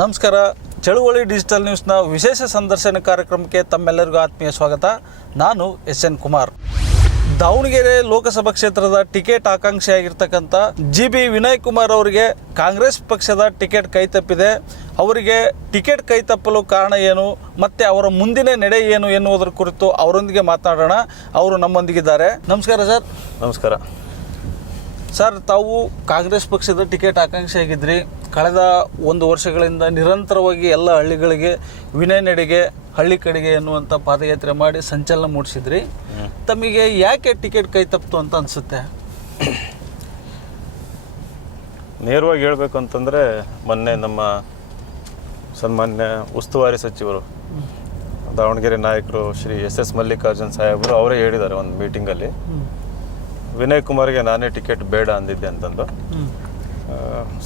ನಮಸ್ಕಾರ. ಚಳುವಳಿ ಡಿಜಿಟಲ್ ನ್ಯೂಸ್ನ ವಿಶೇಷ ಸಂದರ್ಶನ ಕಾರ್ಯಕ್ರಮಕ್ಕೆ ತಮ್ಮೆಲ್ಲರಿಗೂ ಆತ್ಮೀಯ ಸ್ವಾಗತ. ನಾನು ಎಸ್.ಎನ್. ಕುಮಾರ್. ದಾವಣಗೆರೆ ಲೋಕಸಭಾ ಕ್ಷೇತ್ರದ ಟಿಕೆಟ್ ಆಕಾಂಕ್ಷಿಯಾಗಿರ್ತಕ್ಕಂಥ ಜಿ.ಬಿ. ವಿನಯ್ ಕುಮಾರ್ ಅವರಿಗೆ ಕಾಂಗ್ರೆಸ್ ಪಕ್ಷದ ಟಿಕೆಟ್ ಕೈತಪ್ಪಿದೆ. ಅವರಿಗೆ ಟಿಕೆಟ್ ಕೈತಪ್ಪಲು ಕಾರಣ ಏನು ಮತ್ತು ಅವರ ಮುಂದಿನ ನಡೆ ಏನು ಎನ್ನುವುದರ ಕುರಿತು ಅವರೊಂದಿಗೆ ಮಾತನಾಡೋಣ. ಅವರು ನಮ್ಮೊಂದಿಗಿದ್ದಾರೆ. ನಮಸ್ಕಾರ ಸರ್. ನಮಸ್ಕಾರ ಸರ್, ತಾವು ಕಾಂಗ್ರೆಸ್ ಪಕ್ಷದ ಟಿಕೆಟ್ ಆಕಾಂಕ್ಷಿಯಾಗಿದ್ರಿ. ಕಳೆದ 1 ವರ್ಷಗಳಿಂದ ನಿರಂತರವಾಗಿ ಎಲ್ಲ ಹಳ್ಳಿಗಳಿಗೆ ವಿನಯ್ ನಡೆಗೆ ಹಳ್ಳಿ ಕಡೆಗೆ ಎನ್ನುವಂಥ ಪಾದಯಾತ್ರೆ ಮಾಡಿ ಸಂಚಲನ ಮೂಡಿಸಿದ್ರಿ. ತಮಗೆ ಯಾಕೆ ಟಿಕೆಟ್ ಕೈ ತಪ್ಪಿತು ಅಂತ ಅನಿಸುತ್ತೆ? ನೇರವಾಗಿ ಹೇಳಬೇಕು ಅಂತಂದರೆ, ಮೊನ್ನೆ ನಮ್ಮ ಸನ್ಮಾನ್ಯ ಉಸ್ತುವಾರಿ ಸಚಿವರು ದಾವಣಗೆರೆ ನಾಯಕರು ಶ್ರೀ ಎಸ್ ಮಲ್ಲಿಕಾರ್ಜುನ್ ಸಾಹೇಬರು ಅವರೇ ಹೇಳಿದ್ದಾರೆ ಒಂದು ಮೀಟಿಂಗಲ್ಲಿ, ವಿನಯ್ ಕುಮಾರ್ಗೆ ನಾನೇ ಟಿಕೆಟ್ ಬೇಡ ಅಂದಿದ್ದೆ ಅಂತಂದು.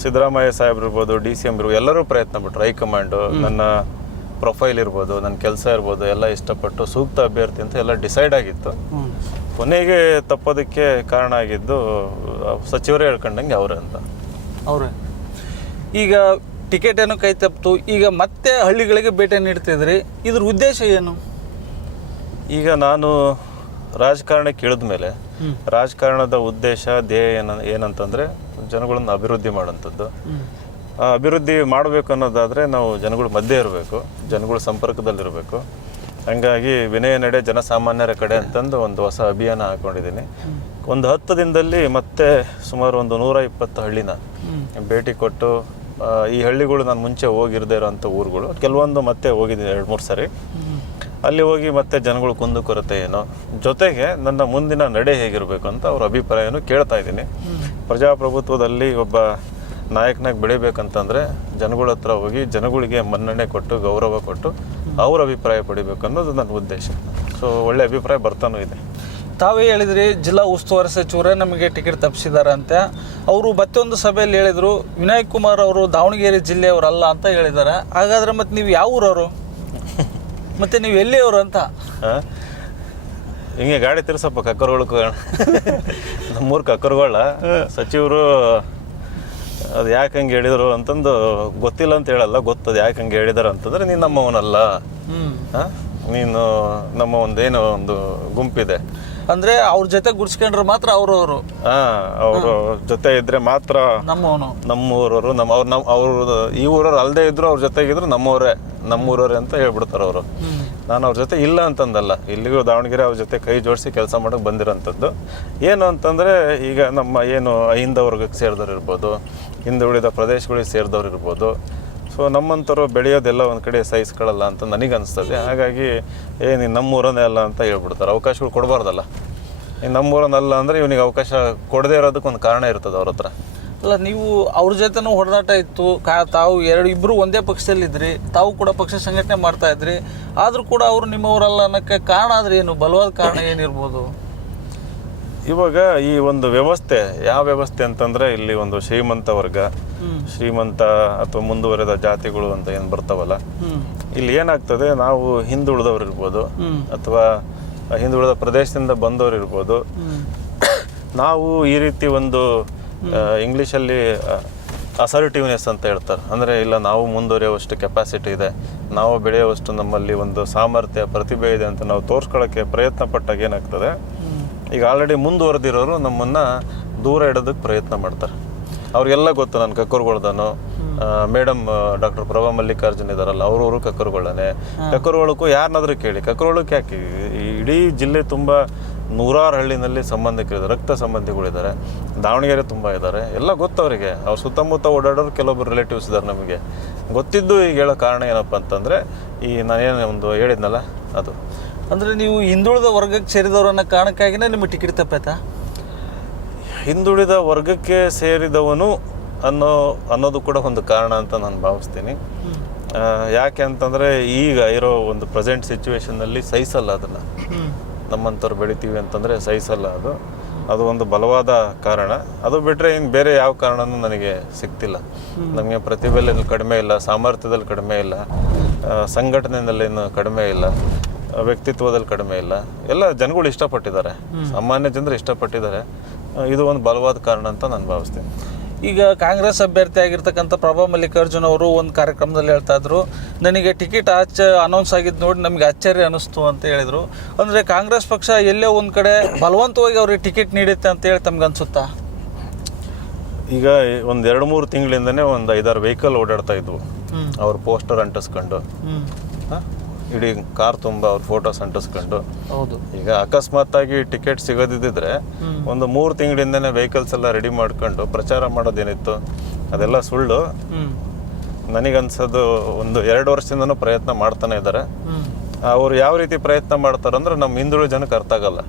ಸಿದ್ದರಾಮಯ್ಯ ಸಾಹೇಬ್ರು ಇರ್ಬೋದು, DCM ಇರ್ಬೋದು, ಎಲ್ಲರೂ ಪ್ರಯತ್ನ ಪಟ್ಟರು. ಹೈಕಮಾಂಡು ನನ್ನ ಪ್ರೊಫೈಲ್ ಇರ್ಬೋದು, ನನ್ನ ಕೆಲಸ ಇರ್ಬೋದು, ಎಲ್ಲ ಇಷ್ಟಪಟ್ಟು ಸೂಕ್ತ ಅಭ್ಯರ್ಥಿ ಅಂತ ಎಲ್ಲ ಡಿಸೈಡ್ ಆಗಿತ್ತು. ಕೊನೆಗೆ ತಪ್ಪೋದಕ್ಕೆ ಕಾರಣ ಆಗಿದ್ದು ಸಚಿವರೇ ಹೇಳ್ಕೊಂಡಂಗೆ ಅವರೇ ಅಂತ. ಅವರೇ ಈಗ ಟಿಕೆಟ್ ಏನು ಕೈ ತಪ್ಪಿತು, ಈಗ ಮತ್ತೆ ಹಳ್ಳಿಗಳಿಗೆ ಭೇಟಿ ನೀಡ್ತಿದ್ರಿ. ಇದ್ರ ಉದ್ದೇಶ ಏನು? ಈಗ ನಾನು ರಾಜಕಾರಣಕ್ಕೆ ಇಳಿದ ಮೇಲೆ ರಾಜಕಾರಣದ ಉದ್ದೇಶ ಧ್ಯೇಯ ಏನಂತಂದರೆ ಜನಗಳನ್ನು ಅಭಿವೃದ್ಧಿ ಮಾಡೋಂಥದ್ದು. ಅಭಿವೃದ್ಧಿ ಮಾಡಬೇಕು ಅನ್ನೋದಾದರೆ ನಾವು ಜನಗಳ ಮಧ್ಯೆ ಇರಬೇಕು, ಜನಗಳ ಸಂಪರ್ಕದಲ್ಲಿರಬೇಕು. ಹಂಗಾಗಿ ವಿನಯ ನಡೆ ಜನಸಾಮಾನ್ಯರ ಕಡೆ ಅಂತಂದು ಒಂದು ಹೊಸ ಅಭಿಯಾನ ಹಾಕ್ಕೊಂಡಿದ್ದೀನಿ. ಒಂದು 10 ದಿನದಲ್ಲಿ ಮತ್ತೆ ಸುಮಾರು ಒಂದು 120 ಹಳ್ಳಿನ ಭೇಟಿ ಕೊಟ್ಟು, ಈ ಹಳ್ಳಿಗಳು ನಾನು ಮುಂಚೆ ಹೋಗಿರದೇ ಇರೋಂಥ ಊರುಗಳು ಕೆಲವೊಂದು ಮತ್ತೆ ಹೋಗಿದ್ದೀನಿ 2-3 ಸರಿ. ಅಲ್ಲಿ ಹೋಗಿ ಮತ್ತೆ ಜನಗಳು ಕುಂದು ಕೊರತೆ ಏನೋ, ಜೊತೆಗೆ ನನ್ನ ಮುಂದಿನ ನಡೆ ಹೇಗಿರಬೇಕು ಅಂತ ಅವ್ರ ಅಭಿಪ್ರಾಯನೂ ಕೇಳ್ತಾ ಇದ್ದೀನಿ. ಪ್ರಜಾಪ್ರಭುತ್ವದಲ್ಲಿ ಒಬ್ಬ ನಾಯಕನಾಗಿ ಬೆಳಿಬೇಕಂತಂದರೆ ಜನಗಳ ಹತ್ರ ಹೋಗಿ ಜನಗಳಿಗೆ ಮನ್ನಣೆ ಕೊಟ್ಟು ಗೌರವ ಕೊಟ್ಟು ಅವ್ರ ಅಭಿಪ್ರಾಯ ಪಡಿಬೇಕು ಅನ್ನೋದು ನನ್ನ ಉದ್ದೇಶ. ಸೊ ಒಳ್ಳೆ ಅಭಿಪ್ರಾಯ ಬರ್ತಾನೂ ಇದೆ. ತಾವೇ ಹೇಳಿದ್ರಿ ಜಿಲ್ಲಾ ಉಸ್ತುವಾರಿ ಸಚಿವರೇ ನಮಗೆ ಟಿಕೆಟ್ ತಪ್ಪಿಸಿದ್ದಾರೆ ಅಂತ. ಅವರು ಮತ್ತೊಂದು ಸಭೆಯಲ್ಲಿ ಹೇಳಿದರು ವಿನಯ್ ಕುಮಾರ್ ಅವರು ದಾವಣಗೆರೆ ಜಿಲ್ಲೆಯವರಲ್ಲ ಅಂತ ಹೇಳಿದ್ದಾರೆ. ಹಾಗಾದರೆ ಮತ್ತು ನೀವು ಯಾವ ಊರವರು ಮತ್ತು ನೀವು ಎಲ್ಲಿಯವರು ಅಂತ? ಹಿಂಗೆ ಗಾಡಿ ತಿರ್ಸಪ್ಪ ಕಕ್ಕರ್ಗೊಳಕ್ಕೆ ನಮ್ಮೂರು ಕಕ್ಕರ್ಗೊಳ ಸಚಿವರು ಅದು ಯಾಕೆ ಹಂಗೆ ಹೇಳಿದರು ಅಂತಂದು ಗೊತ್ತಿಲ್ಲ ಅಂತ ಹೇಳಲ್ಲ, ಗೊತ್ತದು ಯಾಕೆ ಹಂಗೆ ಹೇಳಿದಾರೆ ಅಂತಂದರೆ ನೀನು ನಮ್ಮವನಲ್ಲ, ನೀನು ನಮ್ಮ ಒಂದೇನೋ ಒಂದು ಗುಂಪಿದೆ ಅಂದರೆ ಅವ್ರ ಜೊತೆ ಗುಡ್ಸ್ಕೊಂಡ್ರೆ ಮಾತ್ರ ಅವರು ಅವರು ಜೊತೆ ಇದ್ರೆ ಮಾತ್ರ ನಮ್ಮೂರವರು. ಅವ್ರು ಈ ಊರವ್ರು ಅಲ್ಲದೆ ಇದ್ರು ಅವ್ರ ಜೊತೆಗಿದ್ರು ನಮ್ಮೂರವ್ರೆ ಅಂತ ಹೇಳ್ಬಿಡ್ತಾರೆ ಅವರು. ನಾನು ಅವ್ರ ಜೊತೆ ಇಲ್ಲ ಅಂತಂದಲ್ಲ, ಇಲ್ಲಿಗೂ ದಾವಣಗೆರೆ ಅವ್ರ ಜೊತೆ ಕೈ ಜೋಡಿಸಿ ಕೆಲಸ ಮಾಡೋಕೆ ಬಂದಿರೋಂಥದ್ದು. ಏನು ಅಂತಂದರೆ, ಈಗ ನಮ್ಮ ಏನು ಅಹಿಂದ ವರ್ಗಕ್ಕೆ ಸೇರಿದವ್ರು ಇರ್ಬೋದು, ಹಿಂದುಳಿದ ಪ್ರದೇಶಗಳಿಗೆ ಸೇರಿದವ್ರು ಇರ್ಬೋದು. ಸೊ ನಮ್ಮಂಥವ್ರು ಬೆಳೆಯೋದೆಲ್ಲ ಒಂದು ಕಡೆ ಸಹಿಸ್ಕೊಳ್ಳಲ್ಲ ಅಂತ ನನಗೆ ಅನಿಸ್ತದೆ. ಹಾಗಾಗಿ ನೀನು ನಮ್ಮೂರನ್ನೇ ಅಲ್ಲ ಅಂತ ಹೇಳ್ಬಿಡ್ತಾರೆ. ಅವಕಾಶಗಳು ಕೊಡಬಾರ್ದಲ್ಲ. ನೀನು ನಮ್ಮೂರನ್ನಲ್ಲ ಅಂದರೆ ಇವನಿಗೆ ಅವಕಾಶ ಕೊಡದೇ ಇರೋದಕ್ಕೆ ಒಂದು ಕಾರಣ ಇರ್ತದೆ ಅವ್ರ ಹತ್ರ. ಅಲ್ಲ, ನೀವು ಅವ್ರ ಜೊತೆನೂ ಹೊಡೆದಾಟ ಇತ್ತು. ತಾವು ಇಬ್ಬರು ಒಂದೇ ಪಕ್ಷದಲ್ಲಿದ್ರಿ, ತಾವು ಕೂಡ ಪಕ್ಷ ಸಂಘಟನೆ ಮಾಡ್ತಾ ಇದ್ರಿ. ಆದರೂ ಕೂಡ ಅವರು ನಿಮ್ಮವರಲ್ಲ ಅನ್ನೋಕ್ಕೆ ಕಾರಣ ಆದರೆ ಏನು, ಬಲವಾದ ಕಾರಣ ಏನಿರ್ಬೋದು? ಇವಾಗ ಈ ಒಂದು ವ್ಯವಸ್ಥೆ, ಯಾವ ವ್ಯವಸ್ಥೆ ಅಂತಂದರೆ, ಇಲ್ಲಿ ಒಂದು ಶ್ರೀಮಂತ ವರ್ಗ, ಶ್ರೀಮಂತ ಅಥವಾ ಮುಂದುವರೆದ ಜಾತಿಗಳು ಅಂತ ಏನು ಬರ್ತಾವಲ್ಲ, ಇಲ್ಲಿ ಏನಾಗ್ತದೆ, ನಾವು ಹಿಂದುಳಿದವ್ರು ಇರ್ಬೋದು ಅಥವಾ ಹಿಂದುಳಿದ ಪ್ರದೇಶದಿಂದ ಬಂದವರು ಇರ್ಬೋದು, ನಾವು ಈ ರೀತಿ ಒಂದು ಇಂಗ್ಲೀಷಲ್ಲಿ ಅಸರ್ಟಿವ್ನೆಸ್ ಅಂತ ಹೇಳ್ತಾರೆ. ಅಂದರೆ ಇಲ್ಲ, ನಾವು ಮುಂದುವರಿಯುವಷ್ಟು ಕೆಪಾಸಿಟಿ ಇದೆ, ನಾವು ಬೆಳೆಯುವಷ್ಟು ನಮ್ಮಲ್ಲಿ ಒಂದು ಸಾಮರ್ಥ್ಯ ಪ್ರತಿಭೆ ಇದೆ ಅಂತ ನಾವು ತೋರಿಸ್ಕೊಳ್ಳೋಕ್ಕೆ ಪ್ರಯತ್ನ ಪಟ್ಟಾಗ ಏನಾಗ್ತದೆ, ಈಗ ಆಲ್ರೆಡಿ ಮುಂದುವರೆದಿರೋರು ನಮ್ಮನ್ನು ದೂರ ಇಡೋದಕ್ಕೆ ಪ್ರಯತ್ನ ಮಾಡ್ತಾರೆ. ಅವ್ರಿಗೆಲ್ಲ ಗೊತ್ತು ನಾನು ಕಕ್ಕರ್ಗೊಳ್ದನು. ಮೇಡಮ್ ಡಾಕ್ಟರ್ ಪ್ರಭಾ ಮಲ್ಲಿಕಾರ್ಜುನ್ ಇದಾರಲ್ಲ, ಅವ್ರವರು ಕಕ್ಕರ್ಗೊಳ್ಳನೆ. ಕಕ್ಕರ್ಗೊಳಕ್ಕೂ ಯಾರನ್ನಾದ್ರೂ ಕೇಳಿ, ಕಕ್ಕರ್ಗೊಳಕ್ಕೆ ಯಾಕೆ, ಇಡೀ ಜಿಲ್ಲೆ ತುಂಬ 100 ಹಳ್ಳಿನಲ್ಲಿ ಸಂಬಂಧಿಕರಿದ್ದಾರೆ, ರಕ್ತ ಸಂಬಂಧಿಗಳಿದ್ದಾರೆ. ದಾವಣಗೆರೆ ತುಂಬ ಇದ್ದಾರೆ, ಎಲ್ಲ ಗೊತ್ತವರಿಗೆ. ಅವ್ರ ಸುತ್ತಮುತ್ತ ಓಡಾಡೋರು ಕೆಲವೊಬ್ಬರು ರಿಲೇಟಿವ್ಸ್ ಇದ್ದಾರೆ. ನಮಗೆ ಗೊತ್ತಿದ್ದು ಈಗ ಹೇಳೋ ಕಾರಣ ಏನಪ್ಪ ಅಂತಂದರೆ, ಈ ನಾನೇನು ಒಂದು ಹೇಳಿದ್ನಲ್ಲ ಅದು. ಅಂದರೆ ನೀವು ಹಿಂದುಳಿದ ವರ್ಗಕ್ಕೆ ಸೇರಿದವರನ್ನ ಕಾರಣಕ್ಕಾಗಿಯೇ ನಿಮಗೆ ಟಿಕೆಟ್ ತಪ್ಪಾಯ್ತಾ? ಹಿಂದುಳಿದ ವರ್ಗಕ್ಕೆ ಸೇರಿದವನು ಅನ್ನೋದು ಕೂಡ ಒಂದು ಕಾರಣ ಅಂತ ನಾನು ಭಾವಿಸ್ತೀನಿ. ಯಾಕೆ ಅಂತಂದರೆ, ಈಗ ಇರೋ ಒಂದು ಪ್ರೆಸೆಂಟ್ ಸಿಚುವೇಶನ್ನಲ್ಲಿ ಸಹಿಸಲ್ಲ ಅದನ್ನು. ನಮ್ಮಂಥವ್ರು ಬೆಳಿತೀವಿ ಅಂತಂದರೆ ಸಹಿಸಲ್ಲ. ಅದು ಒಂದು ಬಲವಾದ ಕಾರಣ. ಅದು ಬಿಟ್ಟರೆ ಇನ್ನು ಬೇರೆ ಯಾವ ಕಾರಣನೂ ನನಗೆ ಸಿಗ್ತಿಲ್ಲ. ನಮಗೆ ಪ್ರತಿಭೆಯಲ್ಲಿ ಕಡಿಮೆ ಇಲ್ಲ, ಸಾಮರ್ಥ್ಯದಲ್ಲಿ ಕಡಿಮೆ ಇಲ್ಲ, ಸಂಘಟನೆಯಲ್ಲೇನು ಕಡಿಮೆ ಇಲ್ಲ, ವ್ಯಕ್ತಿತ್ವದಲ್ಲಿ ಕಡಿಮೆ ಇಲ್ಲ. ಎಲ್ಲ ಜನಗಳು ಇಷ್ಟಪಟ್ಟಿದ್ದಾರೆ, ಸಾಮಾನ್ಯ ಜನರು ಇಷ್ಟಪಟ್ಟಿದ್ದಾರೆ. ಇದು ಒಂದು ಬಲವಾದ ಕಾರಣ ಅಂತ ನಾನು ಭಾವಿಸ್ತೀನಿ. ಈಗ ಕಾಂಗ್ರೆಸ್ ಅಭ್ಯರ್ಥಿ ಆಗಿರ್ತಕ್ಕಂಥ ಪ್ರಭಾ ಮಲ್ಲಿಕಾರ್ಜುನ್ ಅವರು ಒಂದು ಕಾರ್ಯಕ್ರಮದಲ್ಲಿ ಹೇಳ್ತಾ ಇದ್ರು, ನನಗೆ ಟಿಕೆಟ್ ಅನೌನ್ಸ್ ಆಗಿದ್ದು ನೋಡಿ ನಮಗೆ ಆಶ್ಚರ್ಯ ಅನ್ನಿಸ್ತು ಅಂತ ಹೇಳಿದರು. ಅಂದರೆ ಕಾಂಗ್ರೆಸ್ ಪಕ್ಷ ಎಲ್ಲೇ ಒಂದು ಕಡೆ ಬಲವಂತವಾಗಿ ಅವ್ರಿಗೆ ಟಿಕೆಟ್ ನೀಡುತ್ತೆ ಅಂತೇಳಿ ತಮ್ಗೆ ಅನಿಸುತ್ತಾ? ಈಗ ಒಂದು 2-3 ತಿಂಗಳಿಂದನೇ ಒಂದು 5-6 ವೆಹಿಕಲ್ ಓಡಾಡ್ತಾ ಇದ್ವು, ಅವ್ರ ಪೋಸ್ಟರ್ ಅಂಟಿಸ್ಕೊಂಡು, ಇಡೀ ಕಾರ್ ತುಂಬ ಅವ್ರ ಫೋಟೋಸ್ ಅಂಟಿಸ್ಕೊಂಡು. ಹೌದು. ಈಗ ಅಕಸ್ಮಾತ್ ಆಗಿ ಟಿಕೆಟ್ ಸಿಗೋದಿದ್ದರೆ ಒಂದು 3 ತಿಂಗಳಿಂದನೇ ವೆಹಿಕಲ್ಸ್ ಎಲ್ಲ ರೆಡಿ ಮಾಡ್ಕೊಂಡು ಪ್ರಚಾರ ಮಾಡೋದೇನಿತ್ತು, ಅದೆಲ್ಲ ಸುಳ್ಳು. ನನಗನ್ಸೋದು ಒಂದು 2 ವರ್ಷದಿಂದನೂ ಪ್ರಯತ್ನ ಮಾಡ್ತಾನೆ ಇದ್ದಾರೆ. ಅವರು ಯಾವ ರೀತಿ ಪ್ರಯತ್ನ ಮಾಡ್ತಾರಂದ್ರೆ ನಮ್ಮ ಹಿಂದುಳಿದ ಜನಕ್ಕೆ ಅರ್ಥ ಆಗಲ್ಲ.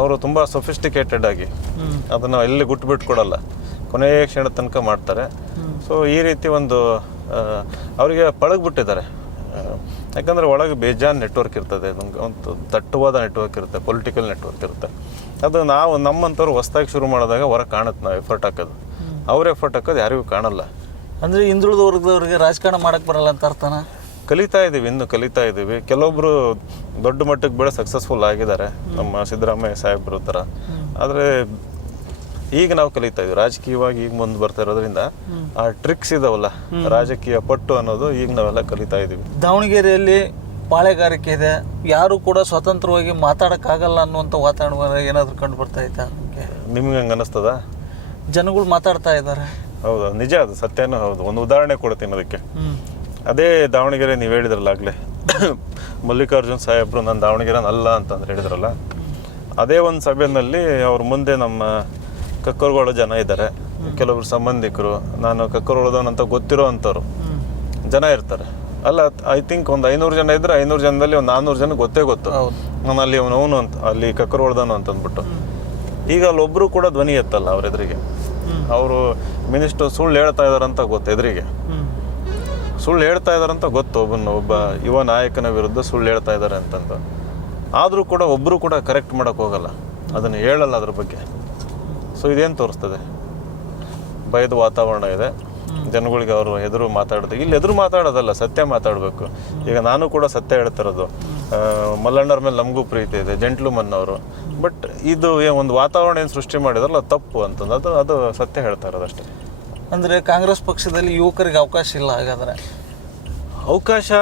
ಅವರು ತುಂಬ ಸೊಫಿಸ್ಟಿಕೇಟೆಡ್ ಆಗಿ ಅದನ್ನು ಎಲ್ಲಿ ಗುಟ್ಟು ಕೊಡಲ್ಲ, ಕೊನೆಯ ಕ್ಷಣ ತನಕ ಮಾಡ್ತಾರೆ. ಸೊ ಈ ರೀತಿ ಒಂದು ಅವರಿಗೆ ಪಳಗ್ಬಿಟ್ಟಿದ್ದಾರೆ. ಯಾಕಂದರೆ ಒಳಗೆ ಬೇಜಾನ್ ನೆಟ್ವರ್ಕ್ ಇರ್ತದೆ, ನಮ್ಗೆ ಒಂದು ದಟ್ಟವಾದ ನೆಟ್ವರ್ಕ್ ಇರುತ್ತೆ, ಪೊಲಿಟಿಕಲ್ ನೆಟ್ವರ್ಕ್ ಇರುತ್ತೆ. ಅದು ನಾವು ನಮ್ಮಂಥವ್ರು ಹೊಸ್ದಾಗಿ ಶುರು ಮಾಡಿದಾಗ ಹೊರಗೆ ಕಾಣುತ್ತೆ ನಾವು ಎಫರ್ಟ್ ಹಾಕೋದು. ಅವ್ರ ಎಫರ್ಟ್ ಹಾಕೋದು ಯಾರಿಗೂ ಕಾಣಲ್ಲ. ಅಂದರೆ ಹಿಂದುಳಿದ ವರ್ಗದವ್ರಿಗೆ ರಾಜಕಾರಣ ಮಾಡೋಕ್ಕೆ ಬರಲ್ಲ ಅಂತ ಅರ್ಥನಾ? ಕಲಿತಾ ಇದ್ದೀವಿ, ಇನ್ನೂ ಕಲಿತಾ ಇದ್ದೀವಿ. ಕೆಲವೊಬ್ಬರು ದೊಡ್ಡ ಮಟ್ಟಕ್ಕೆ ಬೆಳೆ ಸಕ್ಸಸ್ಫುಲ್ ಆಗಿದ್ದಾರೆ, ನಮ್ಮ ಸಿದ್ದರಾಮಯ್ಯ ಸಾಹೇಬ್ರ ಥರ. ಆದರೆ ಈಗ ನಾವು ಕಲಿತಾ ಇದ್ದೀವಿ, ರಾಜಕೀಯವಾಗಿ ಈಗ ಮುಂದೆ ಬರ್ತಾ ಇರೋದ್ರಿಂದ ಆ ಟ್ರಿಕ್ಸ್ ಇದಾವಲ್ಲ, ರಾಜಕೀಯ ಪಟ್ಟು ಅನ್ನೋದು ಈಗ ನಾವೆಲ್ಲ ಕಲಿತಾ ಇದ್ದೀವಿ. ದಾವಣಗೆರೆಯಲ್ಲಿ ಪಾಳೆಗಾರಿಕೆ ಇದೆ, ಯಾರು ಕೂಡ ಸ್ವತಂತ್ರವಾಗಿ ಮಾತಾಡೋಕ್ಕಾಗಲ್ಲ ಅನ್ನುವಂಥ ವಾತಾವರಣ ಏನಾದರೂ ಕಂಡು ಬರ್ತಾ ಇತ್ತಾ ನಿಮ್ಗೆ ಹಂಗೆ ಅನ್ನಿಸ್ತದ? ಜನಗಳು ಮಾತಾಡ್ತಾ ಇದ್ದಾರೆ. ಹೌದು, ನಿಜ, ಅದು ಸತ್ಯನೂ ಹೌದು. ಒಂದು ಉದಾಹರಣೆ ಕೊಡ್ತೀನಿ ಅದಕ್ಕೆ. ಅದೇ ದಾವಣಗೆರೆ ನೀವು ಹೇಳಿದ್ರಲ್ಲ ಆಗಲೇ, ಮಲ್ಲಿಕಾರ್ಜುನ್ ಸಾಹೇಬ್ರು ನಾನು ದಾವಣಗೆರೆನಲ್ಲ ಅಂತಂದ್ರೆ ಹೇಳಿದ್ರಲ್ಲ, ಅದೇ ಒಂದು ಸಭೆಯಲ್ಲಿ ಅವ್ರ ಮುಂದೆ ನಮ್ಮ ಕಕ್ಕರಗೊಳ ಜನ ಇದ್ದಾರೆ, ಕೆಲವರು ಸಂಬಂಧಿಕರು, ನಾನು ಕಕ್ಕರಗೊಳದವನಂತ ಗೊತ್ತಿರೋ ಅಂಥವ್ರು ಜನ ಇರ್ತಾರೆ. ಅಲ್ಲ, ಐ ಥಿಂಕ್ ಒಂದು 500 ಜನ ಇದ್ರೆ 500 ಜನದಲ್ಲಿ ಒಂದು 400 ಜನ ಗೊತ್ತೇ ಗೊತ್ತು ನಾನು ಅಲ್ಲಿ ಅವನು ಅಂತ, ಅಲ್ಲಿ ಕಕ್ಕರಗೊಳದವನು ಅಂತಂದ್ಬಿಟ್ಟು. ಈಗ ಅಲ್ಲೊಬ್ಬರು ಕೂಡ ಧ್ವನಿ ಎತ್ತಲ್ಲ ಅವ್ರ ಎದುರಿಗೆ. ಅವರು ಮಿನಿಸ್ಟರ್ ಸುಳ್ಳು ಹೇಳ್ತಾ ಇದಾರಂತ ಗೊತ್ತು, ಎದುರಿಗೆ ಸುಳ್ಳು ಹೇಳ್ತಾ ಇದಾರಂತ ಗೊತ್ತು, ಒಬ್ಬ ಯುವ ನಾಯಕನ ವಿರುದ್ಧ ಸುಳ್ಳು ಹೇಳ್ತಾ ಇದ್ದಾರೆ ಅಂತಂದು. ಆದರೂ ಕೂಡ ಒಬ್ಬರು ಕೂಡ ಕರೆಕ್ಟ್ ಮಾಡೋಕ್ಕೆ ಹೋಗಲ್ಲ, ಅದನ್ನು ಹೇಳಲ್ಲ ಅದ್ರ ಬಗ್ಗೆ. ಸೊ ಇದೇನು ತೋರಿಸ್ತದೆ? ಭಯದ ವಾತಾವರಣ ಇದೆ ಜನಗಳಿಗೆ. ಅವರು ಎದುರು ಮಾತಾಡೋದು, ಇಲ್ಲಿ ಎದುರು ಮಾತಾಡೋದಲ್ಲ, ಸತ್ಯ ಮಾತಾಡಬೇಕು. ಈಗ ನಾನು ಕೂಡ ಸತ್ಯ ಹೇಳ್ತಿರೋದು. ಮಲ್ಲಣ್ಣರ ಮೇಲೆ ನಮಗೂ ಪ್ರೀತಿ ಇದೆ, ಜೆಂಟ್ಲುಮನ್ ಅವರು. ಬಟ್ ಇದು ಒಂದು ವಾತಾವರಣ ಏನು ಸೃಷ್ಟಿ ಮಾಡಿದಾರಲ್ಲ, ತಪ್ಪು ಅಂತಂದು ಅದು ಸತ್ಯ ಹೇಳ್ತಾ ಇರೋದು ಅಷ್ಟೇ. ಅಂದರೆ ಕಾಂಗ್ರೆಸ್ ಪಕ್ಷದಲ್ಲಿ ಯುವಕರಿಗೆ ಅವಕಾಶ ಇಲ್ಲ. ಹಾಗಾದರೆ ಅವಕಾಶ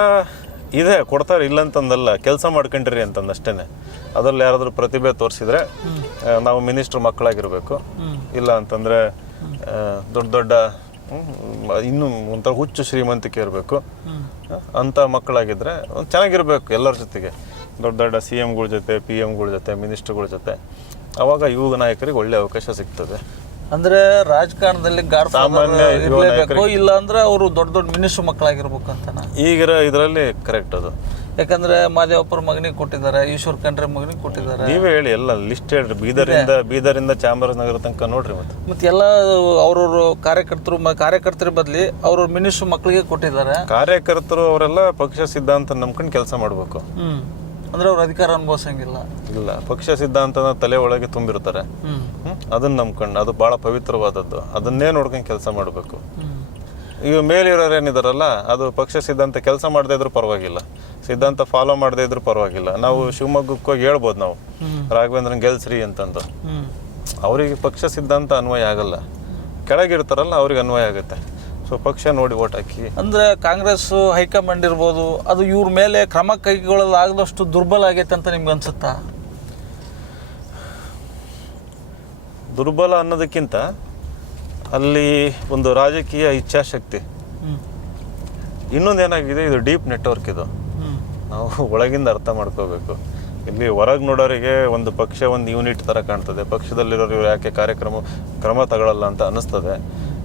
ಇದೆ, ಕೊಡ್ತಾರೆ, ಇಲ್ಲ ಅಂತಂದಲ್ಲ. ಕೆಲಸ ಮಾಡ್ಕೊಂಡ್ರಿ ಅಂತಂದು ಅಷ್ಟೇ. ಅದರಲ್ಲಿ ಯಾರಾದರೂ ಪ್ರತಿಭೆ ತೋರಿಸಿದ್ರೆ ನಾವು ಮಿನಿಸ್ಟ್ರ್ ಮಕ್ಕಳಾಗಿರ್ಬೇಕು, ಇಲ್ಲ ಅಂತಂದರೆ ದೊಡ್ಡ ದೊಡ್ಡ ಇನ್ನೂ ಒಂಥರ ಹುಚ್ಚು ಶ್ರೀಮಂತಿಕೆ ಇರಬೇಕು ಅಂಥ ಮಕ್ಕಳಾಗಿದ್ದರೆ ಚೆನ್ನಾಗಿರ್ಬೇಕು ಎಲ್ಲರ ಜೊತೆಗೆ, ದೊಡ್ಡ ದೊಡ್ಡ CM ಗಳ ಜೊತೆ, PM ಗಳ ಜೊತೆ, ಮಿನಿಸ್ಟ್ರುಗಳ ಜೊತೆ. ಆವಾಗ ಯುವ ನಾಯಕರಿಗೆ ಒಳ್ಳೆ ಅವಕಾಶ ಸಿಗ್ತದೆ. ಅಂದರೆ ರಾಜಕಾರಣದಲ್ಲಿ ಸಾಮಾನ್ಯ ಇರಲೇಬೇಕು, ಇಲ್ಲ ಅಂದರೆ ಅವರು ದೊಡ್ಡ ದೊಡ್ಡ ಮಿನಿಸ್ಟ್ರ್ ಮಕ್ಕಳಾಗಿರ್ಬೇಕು ಅಂತನಾ ಈಗಿರ ಇದರಲ್ಲಿ ಕರೆಕ್ಟ್ ಅದು. ಯಾಕಂದ್ರೆ ಮಾದೇವಪ್ಪರ ಮಗನಿಗೆ ಕೊಟ್ಟಿದ್ದಾರೆ, ಈಶ್ವರ್ ಖಂಡ್ರೆ ಮಗನಿಗೆ ಕೊಟ್ಟಿದ್ದಾರೆ. ನೀವೇ ಹೇಳಿ, ಎಲ್ಲ ಲಿಸ್ಟ್ ಹೇಳ್ರಿ. ಬೀದರಿಂದ ಚಾಮರಾಜನಗರ ತನಕ ನೋಡ್ರಿ. ಮತ್ತೆ ಎಲ್ಲ ಅವ್ರವ್ರ ಕಾರ್ಯಕರ್ತರ ಬದಲಿ ಅವ್ರವ್ರ ಮಿನಿಸ್ಟ್ರ್ ಮಕ್ಕಳಿಗೆ ಕೊಟ್ಟಿದ್ದಾರೆ. ಕಾರ್ಯಕರ್ತರು ಅವರೆಲ್ಲ ಪಕ್ಷ ಸಿದ್ಧಾಂತ ನಂಬ್ಕೊಂಡು ಕೆಲಸ ಮಾಡಬೇಕು. ಅಂದ್ರೆ ಅವ್ರ ಅಧಿಕಾರ ಅನುಭವಿಸಂಗಿಲ್ಲ. ಇಲ್ಲ, ಪಕ್ಷ ಸಿದ್ಧಾಂತನ ತಲೆ ಒಳಗೆ ತುಂಬಿರ್ತಾರೆ, ಅದನ್ನ ನಂಬ್ಕೊಂಡು. ಅದು ಬಹಳ ಪವಿತ್ರವಾದದ್ದು, ಅದನ್ನೇ ನೋಡ್ಕೊಂಡು ಕೆಲಸ ಮಾಡಬೇಕು. ಈಗ ಮೇಲಿರೋರು ಏನಿದಾರಲ್ಲ, ಅದು ಪಕ್ಷ ಸಿದ್ಧಾಂತ ಕೆಲಸ ಮಾಡದೇ ಇದ್ರೂ ಪರವಾಗಿಲ್ಲ, ಸಿದ್ಧಾಂತ ಫಾಲೋ ಮಾಡದೇ ಇದ್ರೂ ಪರವಾಗಿಲ್ಲ. ನಾವು ಶಿವಮೊಗ್ಗಕ್ಕೆ ಹೋಗಿ ಹೇಳ್ಬೋದು, ನಾವು ರಾಘವೇಂದ್ರನ್ ಗೆಲ್ಸ್ರಿ ಅಂತಂದು. ಅವರಿಗೆ ಪಕ್ಷ ಸಿದ್ಧಾಂತ ಅನ್ವಯ ಆಗಲ್ಲ, ಕೆಳಗಿರ್ತಾರಲ್ಲ ಅವ್ರಿಗೆ ಅನ್ವಯ ಆಗುತ್ತೆ. ಸೊ ಪಕ್ಷ ನೋಡಿ ಓಟ್ ಹಾಕಿ. ಅಂದರೆ ಕಾಂಗ್ರೆಸ್ ಹೈಕಮಾಂಡ್ ಇರ್ಬೋದು, ಅದು ಇವ್ರ ಮೇಲೆ ಕ್ರಮ ಕೈಗೊಳ್ಳಲಾಗದಷ್ಟು ದುರ್ಬಲ ಆಗೈತೆ ಅಂತ ನಿಮ್ಗೆ ಅನ್ಸುತ್ತಾ? ದುರ್ಬಲ ಅನ್ನೋದಕ್ಕಿಂತ ಅಲ್ಲಿ ಒಂದು ರಾಜಕೀಯ ಇಚ್ಛಾಶಕ್ತಿ. ಇನ್ನೊಂದೇನಾಗಿದೆ, ಇದು ಡೀಪ್ ನೆಟ್ವರ್ಕ್. ಇದು ನಾವು ಒಳಗಿಂದ ಅರ್ಥ ಮಾಡ್ಕೋಬೇಕು. ಇಲ್ಲಿ ಹೊರಗೆ ನೋಡೋರಿಗೆ ಒಂದು ಪಕ್ಷ ಒಂದು ಯೂನಿಟ್ ಥರ ಕಾಣ್ತದೆ, ಪಕ್ಷದಲ್ಲಿರೋರು ಇವ್ರು ಯಾಕೆ ಕ್ರಮ ತಗೊಳ್ಳಲ್ಲ ಅಂತ ಅನ್ನಿಸ್ತದೆ.